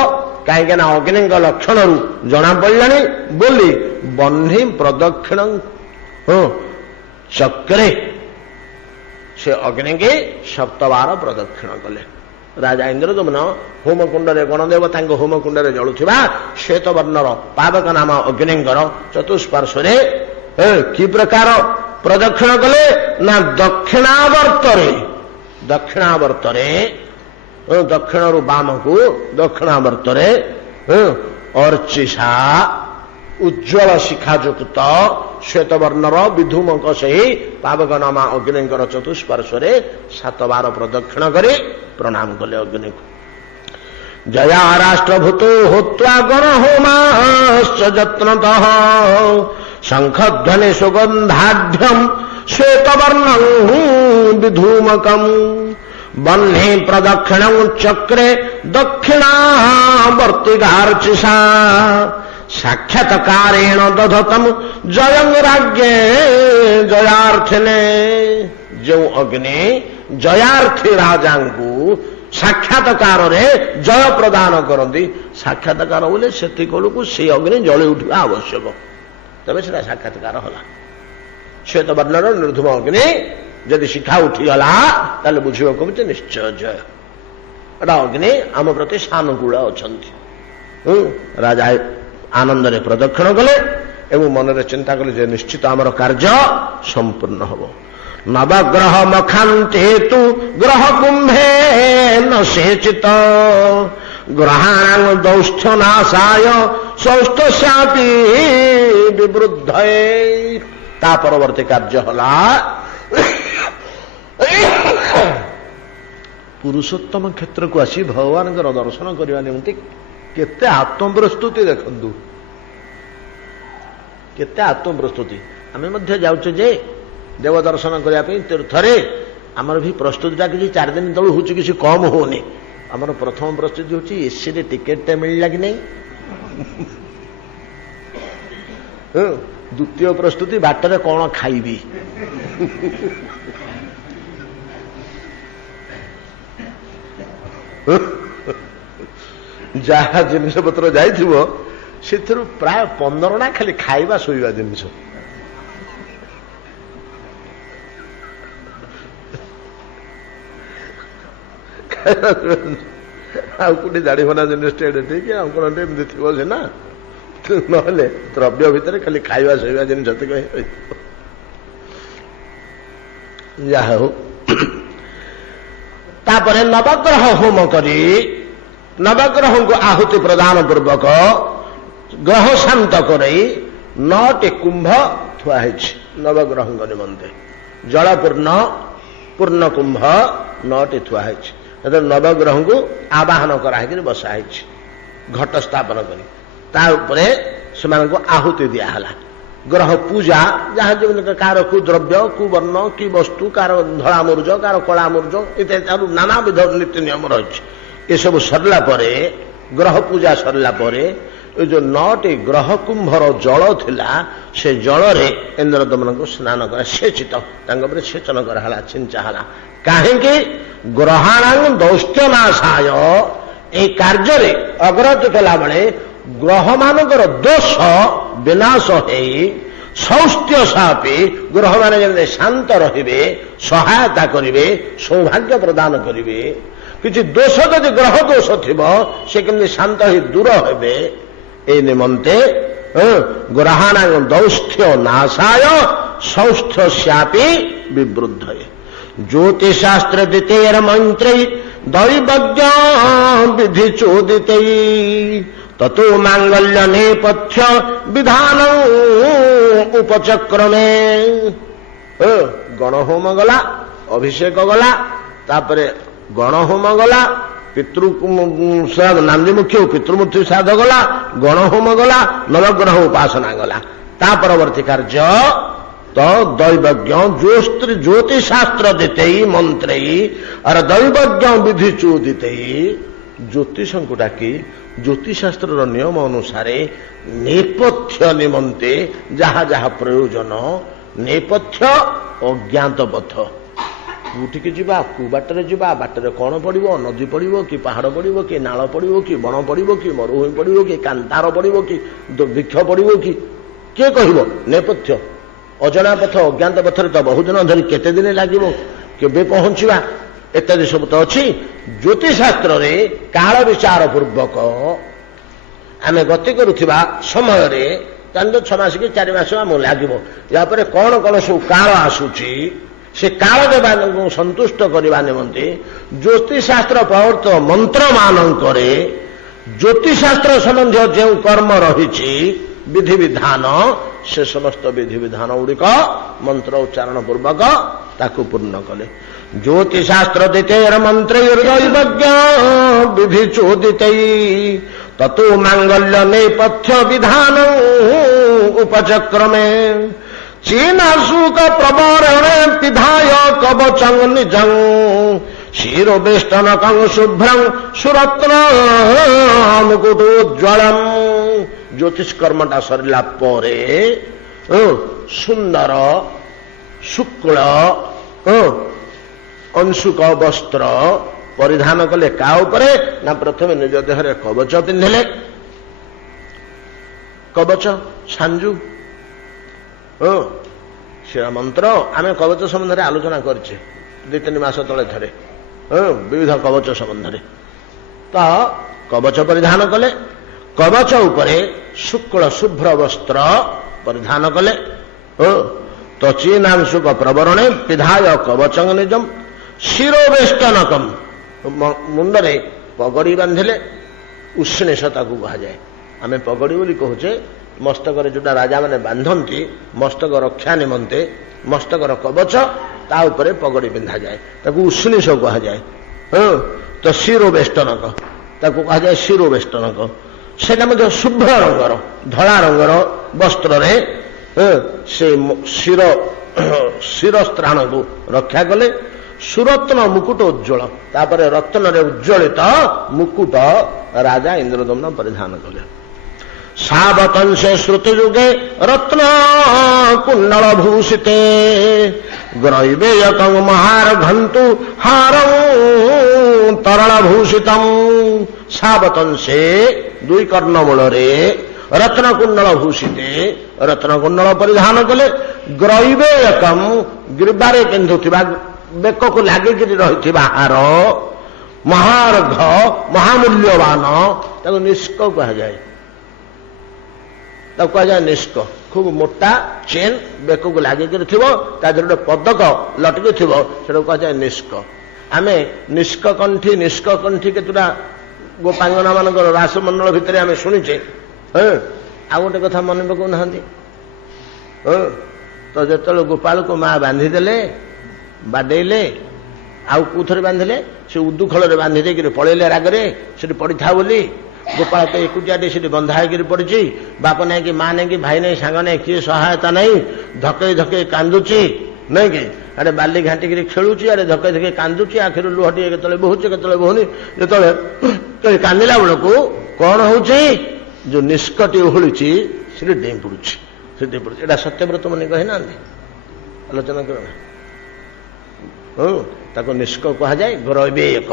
କାହିଁକି ନା ଅଗ୍ନିଙ୍କ ଲକ୍ଷଣରୁ ଜଣାପଡ଼ିଲାଣି ବୋଲି ବହ୍ନି ପ୍ରଦକ୍ଷିଣ ଚକ୍ରେ ସେ ଅଗ୍ନିକି 7 ବାର ପ୍ରଦକ୍ଷିଣ କଲେ। ରାଜା ଇନ୍ଦ୍ରଦମନ ହୋମକୁଣ୍ଡରେ ଗଣଦେବତାଙ୍କ ହୋମକୁଣ୍ଡରେ ଜଳୁଥିବା ଶ୍ଵେତ ବର୍ଣ୍ଣର ପାବକ ନାମ ଅଗ୍ନିଙ୍କର ଚତୁଷ୍ପାର୍ଶ୍ୱରେ କି ପ୍ରକାର ପ୍ରଦକ୍ଷିଣ କଲେ ନା ଦକ୍ଷିଣାବର୍ତ୍ତରେ ଦକ୍ଷିଣରୁ ବାମକୁ ଦକ୍ଷିଣାବର୍ତ୍ତରେ ଅର୍ଚିଷା ଉଜ୍ଜ୍ୱଳ ଶିଖାଯୁକ୍ତ ଶ୍ଵେତବର୍ଣ୍ଣର ବିଧୂମକ ସେହି ପାବକ ନାମା ଅଗ୍ନିଙ୍କର ଚତୁଷ୍ପାର୍ଶ୍ୱରେ 7 ବାର ପ୍ରଦକ୍ଷିଣ କରି ପ୍ରଣାମ କଲେ ଅଗ୍ନିକୁ। ଜୟା ରାଷ୍ଟ୍ରଭୂତ ହୋତ୍ୱା ଗଣ ହୋମାଶ୍ଚ ଯତ୍ନତଃ ଶଙ୍ଖଧ୍ୱନି ସୁଗନ୍ଧାଢ୍ୟମ୍ ଶ୍ଵେତବର୍ଣ୍ଣଂ ବିଧୂମକମ୍ ବହ୍ନି ପ୍ରଦକ୍ଷିଣଂ ଚକ୍ରେ ଦକ୍ଷିଣାବର୍ତ୍ତିଗାର୍ଚିଷା ସାକ୍ଷାତକାରେଣ ଦଧତମ୍ ଜୟଂ ରାଜ୍ఞେ ଜୟାର୍ଥିନେ। ଯେଉଁ ଅଗ୍ନି ଜୟାର୍ଥୀ ରାଜାଙ୍କୁ ସାକ୍ଷାତକାରରେ ଜୟ ପ୍ରଦାନ କରନ୍ତି, ସାକ୍ଷାତକାର ବୋଲେ ସେତିକଳକୁ ସେଇ ଅଗ୍ନି ଜଳି ଉଠିବା ଆବଶ୍ୟକ, ତେବେ ସେଟା ସାକ୍ଷାତକାର ହେଲା। ଶ୍ଵେତ ବର୍ଣ୍ଣର ନିର୍ଧୂମ ଅଗ୍ନି ଯଦି ଶିଖା ଉଠିଗଲା ତାହେଲେ ବୁଝିବାକୁ ପଡୁଛି ନିଶ୍ଚୟ ଜୟ। ଏଟା ଅଗ୍ନି ଆମ ପ୍ରତି ସାନୁକୂଳ ଅଛନ୍ତି। ରାଜା ଆନନ୍ଦରେ ପ୍ରଦକ୍ଷିଣ କଲେ ଏବଂ ମନରେ ଚିନ୍ତା କଲେ ଯେ ନିଶ୍ଚିତ ଆମର କାର୍ଯ୍ୟ ସମ୍ପୂର୍ଣ୍ଣ ହେବ। ନବଗ୍ରହ ମଖାନ୍ତେ ତୁ ଗ୍ରହ କୁମ୍ଭେ ନ ସେଚିତ ଗ୍ରହାଣ ଦୌଷ୍ଠ୍ୟ ନାଶାୟ ସୌଷ୍ଠସ୍ୟାପି ବିବୃଦ୍ଧେ। ତା ପରବର୍ତ୍ତୀ କାର୍ଯ୍ୟ ହେଲା ପୁରୁଷୋତ୍ତମ କ୍ଷେତ୍ରକୁ ଆସି ଭଗବାନଙ୍କର ଦର୍ଶନ କରିବା ନିମନ୍ତେ କେତେ ଆତ୍ମପ୍ରସ୍ତୁତି ଦେଖନ୍ତୁ, କେତେ ଆତ୍ମପ୍ରସ୍ତୁତି। ଆମେ ମଧ୍ୟ ଯାଉଛେ ଯେ ଦେବ ଦର୍ଶନ କରିବା ପାଇଁ ତୀର୍ଥରେ, ଆମର ବି ପ୍ରସ୍ତୁତିଟା କିଛି 4 ଦିନ ତଳୁ ହଉଛି, କିଛି କମ ହଉନି। ଆମର ପ୍ରଥମ ପ୍ରସ୍ତୁତି ହଉଛି ଏସିରେ ଟିକେଟଟା ମିଳିଲା କି ନାହିଁ। ଦ୍ୱିତୀୟ ପ୍ରସ୍ତୁତି ବାଟରେ କ'ଣ ଖାଇବି। ଯାହା ଜିନିଷପତ୍ର ଯାଇଥିବ ସେଥିରୁ ପ୍ରାୟ 15ଟା ଖାଲି ଖାଇବା ଶୋଇବା ଜିନିଷ। ଆଉ କୋଉଠି ଜାଣିବନା ଜିନିଷଟା ଏଟେ ଠିକ, ଆଉ କଣ ଏମିତି ଥିବ ସିନା, ନହେଲେ ଦ୍ରବ୍ୟ ଭିତରେ ଖାଲି ଖାଇବା ଶୋଇବା ଜିନିଷ ତିକ ରହିଥିବ। ଯାହା ହଉ, ତାପରେ ନବଗ୍ରହ ହୋମ କରି ନବଗ୍ରହଙ୍କୁ ଆହୁତି ପ୍ରଦାନ ପୂର୍ବକ ଗ୍ରହ ଶାନ୍ତ କରାଇ 9ଟି କୁମ୍ଭ ଥୁଆ ହେଇଛି ନବଗ୍ରହଙ୍କ ନିମନ୍ତେ। ଜଳପୂର୍ଣ୍ଣ ପୂର୍ଣ୍ଣ କୁମ୍ଭ 9ଟି ଥୁଆ ହେଇଛି। ସେଥିରେ ନବଗ୍ରହଙ୍କୁ ଆବାହନ କରାହେଇକି ବସା ହେଇଛି ଘଟ ସ୍ଥାପନ କରି। ତା ଉପରେ ସେମାନଙ୍କୁ ଆହୁତି ଦିଆହେଲା। ଗ୍ରହ ପୂଜା ଯାହା ଯେମିତି କାହାର କୁ ଦ୍ରବ୍ୟ, କୁ ବର୍ଣ୍ଣ, କି ବସ୍ତୁ, କାହାର ଧଳା ମୁରୁଜ, କାହାର କଳା ମୁରୁଜ ଇତ୍ୟାଦି ନାନାବିଧ ନୀତି ନିୟମ ରହିଛି। ଏସବୁ ସରିଲା ପରେ, ଗ୍ରହ ପୂଜା ସରିଲା ପରେ ଏ ଯୋଉ 9ଟି ଗ୍ରହ କୁମ୍ଭର ଜଳ ଥିଲା, ସେ ଜଳରେ ଇନ୍ଦ୍ରଦମନଙ୍କୁ ସ୍ନାନ କରା, ସେଚିତ ତାଙ୍କ ଉପରେ ସେଚନ କରାହେଲା, ଛିଞ୍ଚା ହେଲା। କାହିଁକି? ଗ୍ରହାଣାଂ ଦୌଷ୍ଟ୍ୟ ନାଶାୟ, ଏହି କାର୍ଯ୍ୟରେ ଅଗ୍ରତ କଲାବେଳେ ଗ୍ରହ ମାନଙ୍କର ଦୋଷ ବିନାଶ ହେଇ ସୌଷ୍ଠ୍ୟ ସାପି ଗ୍ରହମାନେ ଯେମିତି ଶାନ୍ତ ରହିବେ, ସହାୟତା କରିବେ, ସୌଭାଗ୍ୟ ପ୍ରଦାନ କରିବେ। କିଛି ଦୋଷ ଯଦି ଗ୍ରହ ଦୋଷ ଥିବ ସେ କେମିତି ଶାନ୍ତ ହେଇ ଦୂର ହେବେ, এই ନିମନ୍ତେ ଗ୍ରହାଣାଂ ଦୌଷ୍ଠ୍ୟ ନାଶାୟ ସୌଷ୍ଠ୍ୟ ସ୍ୟାପି ବିବୃଦ୍ଧୟ। ଜ୍ୟୋତିଶାସ୍ତ୍ର ଦ୍ୱିତୀୟ ମନ୍ତ୍ରେ ଦୈବଜ୍ଞ ବିଧି ଚୋଦିତେ ତतो ମାଙ୍ଗଲ୍ୟ ନେପଥ୍ୟ ବିଧାନ ଉପଚକ୍ରମେ। ଗଣହୋମ ଗଲା, ଅଭିଷେକ ଗଲା, ତାପରେ ଗଣହୋମ ଗଲା, ପିତୃ ନାନ୍ଦୀମୁଖ୍ୟ ପିତୃମୂର୍ତ୍ତି ଶ୍ରାଦ୍ଧ ଗଲା, ଗଣହୋମ ଗଲା, ନବଗ୍ରହ ଉପାସନା ଗଲା। ତା ପରବର୍ତ୍ତୀ କାର୍ଯ୍ୟ ତ ଦୈବଜ୍ଞ ଜ୍ୟୋତିଶାସ୍ତ୍ର ଦେତେଇ ମନ୍ତ୍ରେଇ ଆର ଦୈବଜ୍ଞ ବିଧି ଚୋଦିତେଇ। ଜ୍ୟୋତିଷଙ୍କୁ ଡାକି ଜ୍ୟୋତିଶାସ୍ତ୍ରର ନିୟମ ଅନୁସାରେ ନେପଥ୍ୟ ନିମନ୍ତେ ଯାହା ଯାହା ପ୍ରୟୋଜନ, ନେପଥ୍ୟ ଅଜ୍ଞାତ ପଥ, କୋଉଠିକି ଯିବା, କୋଉ ବାଟରେ ଯିବା, ବାଟରେ କଣ ପଡିବ, ନଦୀ ପଡିବ କି ପାହାଡ ପଡିବ କି ନାଳ ପଡିବ କି ବଣ ପଡିବ କି ମରୁଭୂମି ପଡିବ କି କାନ୍ତାର ପଡିବ କି ଦୁର୍ଭିକ୍ଷ ପଡିବ କି କିଏ କହିବ? ନେପଥ୍ୟ ଅଜଣା ପଥ, ଅଜ୍ଞାତ ପଥରେ ତ ବହୁଦିନ ଧରି କେତେ ଦିନ ଲାଗିବ, କେବେ ପହଞ୍ଚିବା, ଇତ୍ୟାଦି ସବୁ ତ ଅଛି। ଜ୍ୟୋତିଶାସ୍ତ୍ରରେ କାଳ ବିଚାର ପୂର୍ବକ ଆମେ ଗତି କରୁଥିବା ସମୟରେ 6 ମାସ କି 4 ମାସ ଆମକୁ ଲାଗିବ। ୟାପରେ କଣ କଣ ସବୁ କାଳ ଆସୁଛି, ସେ କାଳ ଦେବାଙ୍କୁ ସନ୍ତୁଷ୍ଟ କରିବା ନିମନ୍ତେ ଜ୍ୟୋତିଶାସ୍ତ୍ର ପ୍ରବର୍ତ୍ତ ମନ୍ତ୍ର ମାନଙ୍କରେ ଜ୍ୟୋତିଶାସ୍ତ୍ର ସମ୍ବନ୍ଧୀୟ ଯେଉଁ କର୍ମ ରହିଛି ବିଧିବିଧାନ, ସେ ସମସ୍ତ ବିଧିବିଧାନ ଗୁଡ଼ିକ ମନ୍ତ୍ର ଉଚ୍ଚାରଣ ପୂର୍ବକ ତାକୁ ପୂର୍ଣ୍ଣ କଲେ। ଜ୍ୟୋତିଶାସ୍ତ୍ର ଦ୍ୱିତୀୟ ମନ୍ତ୍ରେ ଦୈବଜ୍ଞ ବିଧି ଚୋଦିତେଇ ତतो ମାଙ୍ଗଲ୍ୟ ନେପଥ୍ୟ ବିଧାନ ଉପଚକ୍ରମେ ଚୀନାଶୁକ ପ୍ରବରଣେ ପିଧାୟ କବଚଂ ନିଜଂ ଶିରୋବେଷ୍ଟନକଂ ଶୁଭ୍ରଂ ସୁରତ୍ନ ମୁକୁଟୋଜ୍ଜ୍ୱଳଂ। ଜ୍ୟୋତିଷ କର୍ମଟା ସରିଲା ପରେ ସୁନ୍ଦର ଶୁକ୍ଳ ଅଂଶୁକ ବସ୍ତ୍ର ପରିଧାନ କଲେ। କା ଉପରେ ନା ପ୍ରଥମେ ନିଜ ଦେହରେ କବଚ ପିନ୍ଧିଲେ, କବଚ ସାଞ୍ଜୁ। ଶିରା ମନ୍ତ୍ର ଆମେ କବଚ ସମ୍ବନ୍ଧରେ ଆଲୋଚନା କରିଛେ 2-3 ମାସ ତଳେ ଥରେ, ବିବିଧ କବଚ ସମ୍ବନ୍ଧରେ। ତ କବଚ ପରିଧାନ କଲେ, କବଚ ଉପରେ ଶୁକ୍ଳ ଶୁଭ୍ର ବସ୍ତ୍ର ପରିଧାନ କଲେ। ତ ଚୀନାଂଶୁକ ପ୍ରବରଣେ ପିଧାୟ କବଚଂ ନିଜମ୍ ଶିରୋବେଷ୍ଟନକମ୍, ମୁଣ୍ଡରେ ପଗଡ଼ି ବାନ୍ଧିଲେ। ଉଷ୍ଣେଶ ତାକୁ କୁହାଯାଏ। ଆମେ ପଗଡ଼ି ବୋଲି କହୁଛେ, ମସ୍ତକରେ ଯୋଉଟା ରାଜାମାନେ ବାନ୍ଧନ୍ତି ମସ୍ତକ ରକ୍ଷା ନିମନ୍ତେ, ମସ୍ତକର କବଚ ତା ଉପରେ ପଗଡ଼ି ପିନ୍ଧାଯାଏ, ତାକୁ ଉଷ୍ଣେଶ କୁହାଯାଏ। ତ ଶିରୋବେଷ୍ଟନକ ତାକୁ କୁହାଯାଏ ଶିରୋବେଷ୍ଟନକ। ସେଇଟା ମଧ୍ୟ ଶୁଭ୍ର ରଙ୍ଗର, ଧଳା ରଙ୍ଗର ବସ୍ତ୍ରରେ ସେ ଶିରସ୍ତ୍ରାଣକୁ ରକ୍ଷା କଲେ। ସୁରତ୍ନ ମୁକୁଟ ଉଜ୍ଜ୍ୱଳ, ତାପରେ ରତ୍ନରେ ଉଜ୍ଜ୍ୱଳିତ ମୁକୁଟ ରାଜା ଇନ୍ଦ୍ରଦମ୍ନ ପରିଧାନ କଲେ। ସାବତଂସେ ଶ୍ରୁତି ଯୁଗେ ରତ୍ନ କୁଣ୍ଡଳ ଭୂଷିତେ ଗ୍ରୈବେୟକଂ ମହାର ଘନ୍ତୁ ହାରଂ ତରଳ ଭୂଷିତଂ। ସାବତଂସେ 2 କର୍ଣ୍ଣମୂଳରେ ରତ୍ନକୁଣ୍ଡଳ ଭୂଷିତେ, ରତ୍ନକୁଣ୍ଡଳ ପରିଧାନ କଲେ। ଗ୍ରୈବେୟକଂ ଗ୍ରୀବାରେ ପିନ୍ଧୁଥିବା, ବେକକୁ ଲାଗିକିରି ରହିଥିବା ହାର, ମହାର୍ଘ ମହାମୂଲ୍ୟବାନ, ତାକୁ ନିଷ୍କ କୁହାଯାଏ। ତାକୁ କୁହାଯାଏ ନିଷ୍କ। ଖୁବ୍ ମୋଟା ଚେନ୍ ବେକକୁ ଲାଗିକିରି ଥିବ, ତା ଦେହରେ ଗୋଟେ ପଦକ ଲଟକି ଥିବ, ସେଟାକୁ କୁହାଯାଏ ନିଷ୍କ। ଆମେ ନିଷ୍କକଣ୍ଠି କେତେଟା ଗୋପାଙ୍ଗନା ମାନଙ୍କର ରାସମଣ୍ଡଳ ଭିତରେ ଆମେ ଶୁଣିଛେ। ଆଉ ଗୋଟେ କଥା ମନେ ପକାଉନାହାନ୍ତି, ତ ଯେତେବେଳେ ଗୋପାଳକୁ ମା ବାନ୍ଧିଦେଲେ, ବାଡେଇଲେ, ଆଉ କୋଉଥରେ ବାନ୍ଧିଲେ, ସେ ଉଦୁଖଳରେ ବାନ୍ଧି ଦେଇକିରି ପଳେଇଲେ ରାଗରେ, ସେଠି ପଡିଥା ବୋଲି। ଗୋପାଳ ତ ଏକୁଟିଆଟି ସେଠି ବନ୍ଧା ହେଇକିରି ପଡିଛି, ବାପ ନାହିଁ କି ମା ନାହିଁ କି ଭାଇ ନାହିଁ ସାଙ୍ଗ ନାହିଁ, କିଏ ସହାୟତା ନାହିଁ, ଧକେଇ ଧକେଇ କାନ୍ଦୁଛି, ନାଇଁ କି ଆଡେ ବାଲି ଘାଣ୍ଟିକିରି ଖେଳୁଛି, ଆଡେ ଧକେଇ ଧକେଇ କାନ୍ଦୁଛି, ଆଖିରୁ ଲୁହ ଟିକେ କେତେବେଳେ ବହୁଛି କେତେବେଳେ ବହୁନି। ଯେତେବେଳେ କାନ୍ଦିଲା ବେଳକୁ କଣ ହଉଛି, ଯୋଉ ନିଷ୍କଟି ଓହଳିଛି ସେଠି ଡେଇଁ ପଡୁଛି, ଏଇଟା ସତ୍ୟବ୍ରତ ମୁନି କହିନାହାନ୍ତି, ଆଲୋଚନା କର। ତାକୁ ନିଷ୍କ କୁହାଯାଏ। ଗ୍ରୈବେୟକ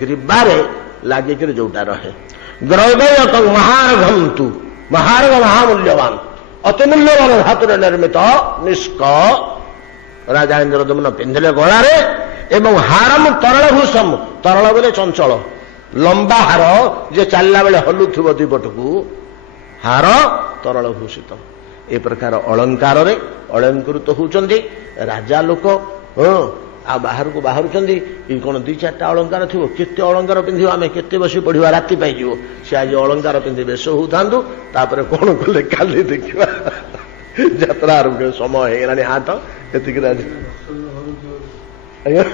ଗ୍ରୀବାରେ ଲାଗିକିରି ଯୋଉଟା ରହେ। ଗ୍ରୈବୟକ ମହାର୍ଘମ ତୁ ମହାର୍ଘ ମହାମୂଲ୍ୟବାନ ଅତି ମୂଲ୍ୟବାନ ଧାତୁରେ ନିର୍ମିତ ନିଷ୍କ ରାଜା ଇନ୍ଦ୍ରଦମନ ପିନ୍ଧିଲେ ଗଳାରେ ଏବଂ ହାରମ ତରଳ ଭୂଷମ ତରଳ ବେଳେ ଚଞ୍ଚଳ ଲମ୍ବା ହାର ଯେ ଚାଲିଲା ବେଳେ ହଲୁଥିବ ଦିପଟକୁ ହାର ତରଳ ଭୂଷିତ ଏ ପ୍ରକାର ଅଳଙ୍କାରରେ ଅଳଙ୍କୃତ ହଉଛନ୍ତି ରାଜା ଲୋକ। ଆଉ ବାହାରକୁ ବାହାରୁଛନ୍ତି ଏ କଣ ଦି ଚାରିଟା ଅଳଙ୍କାର ଥିବ କେତେ ଅଳଙ୍କାର ପିନ୍ଧିବ ଆମେ କେତେ ବସି ପଢିବା ରାତି ପାଇଯିବ ସେ ଆଜି ଅଳଙ୍କାର ପିନ୍ଧି ବେଶ ହଉଥାନ୍ତୁ ତାପରେ କଣ କଲେ କାଲି ଦେଖିବା ଯାତ୍ରା ଆରମ୍ଭ ସମୟ ହେଇଗଲାଣି ହାଟ ଏତିକି ଆଜ୍ଞା।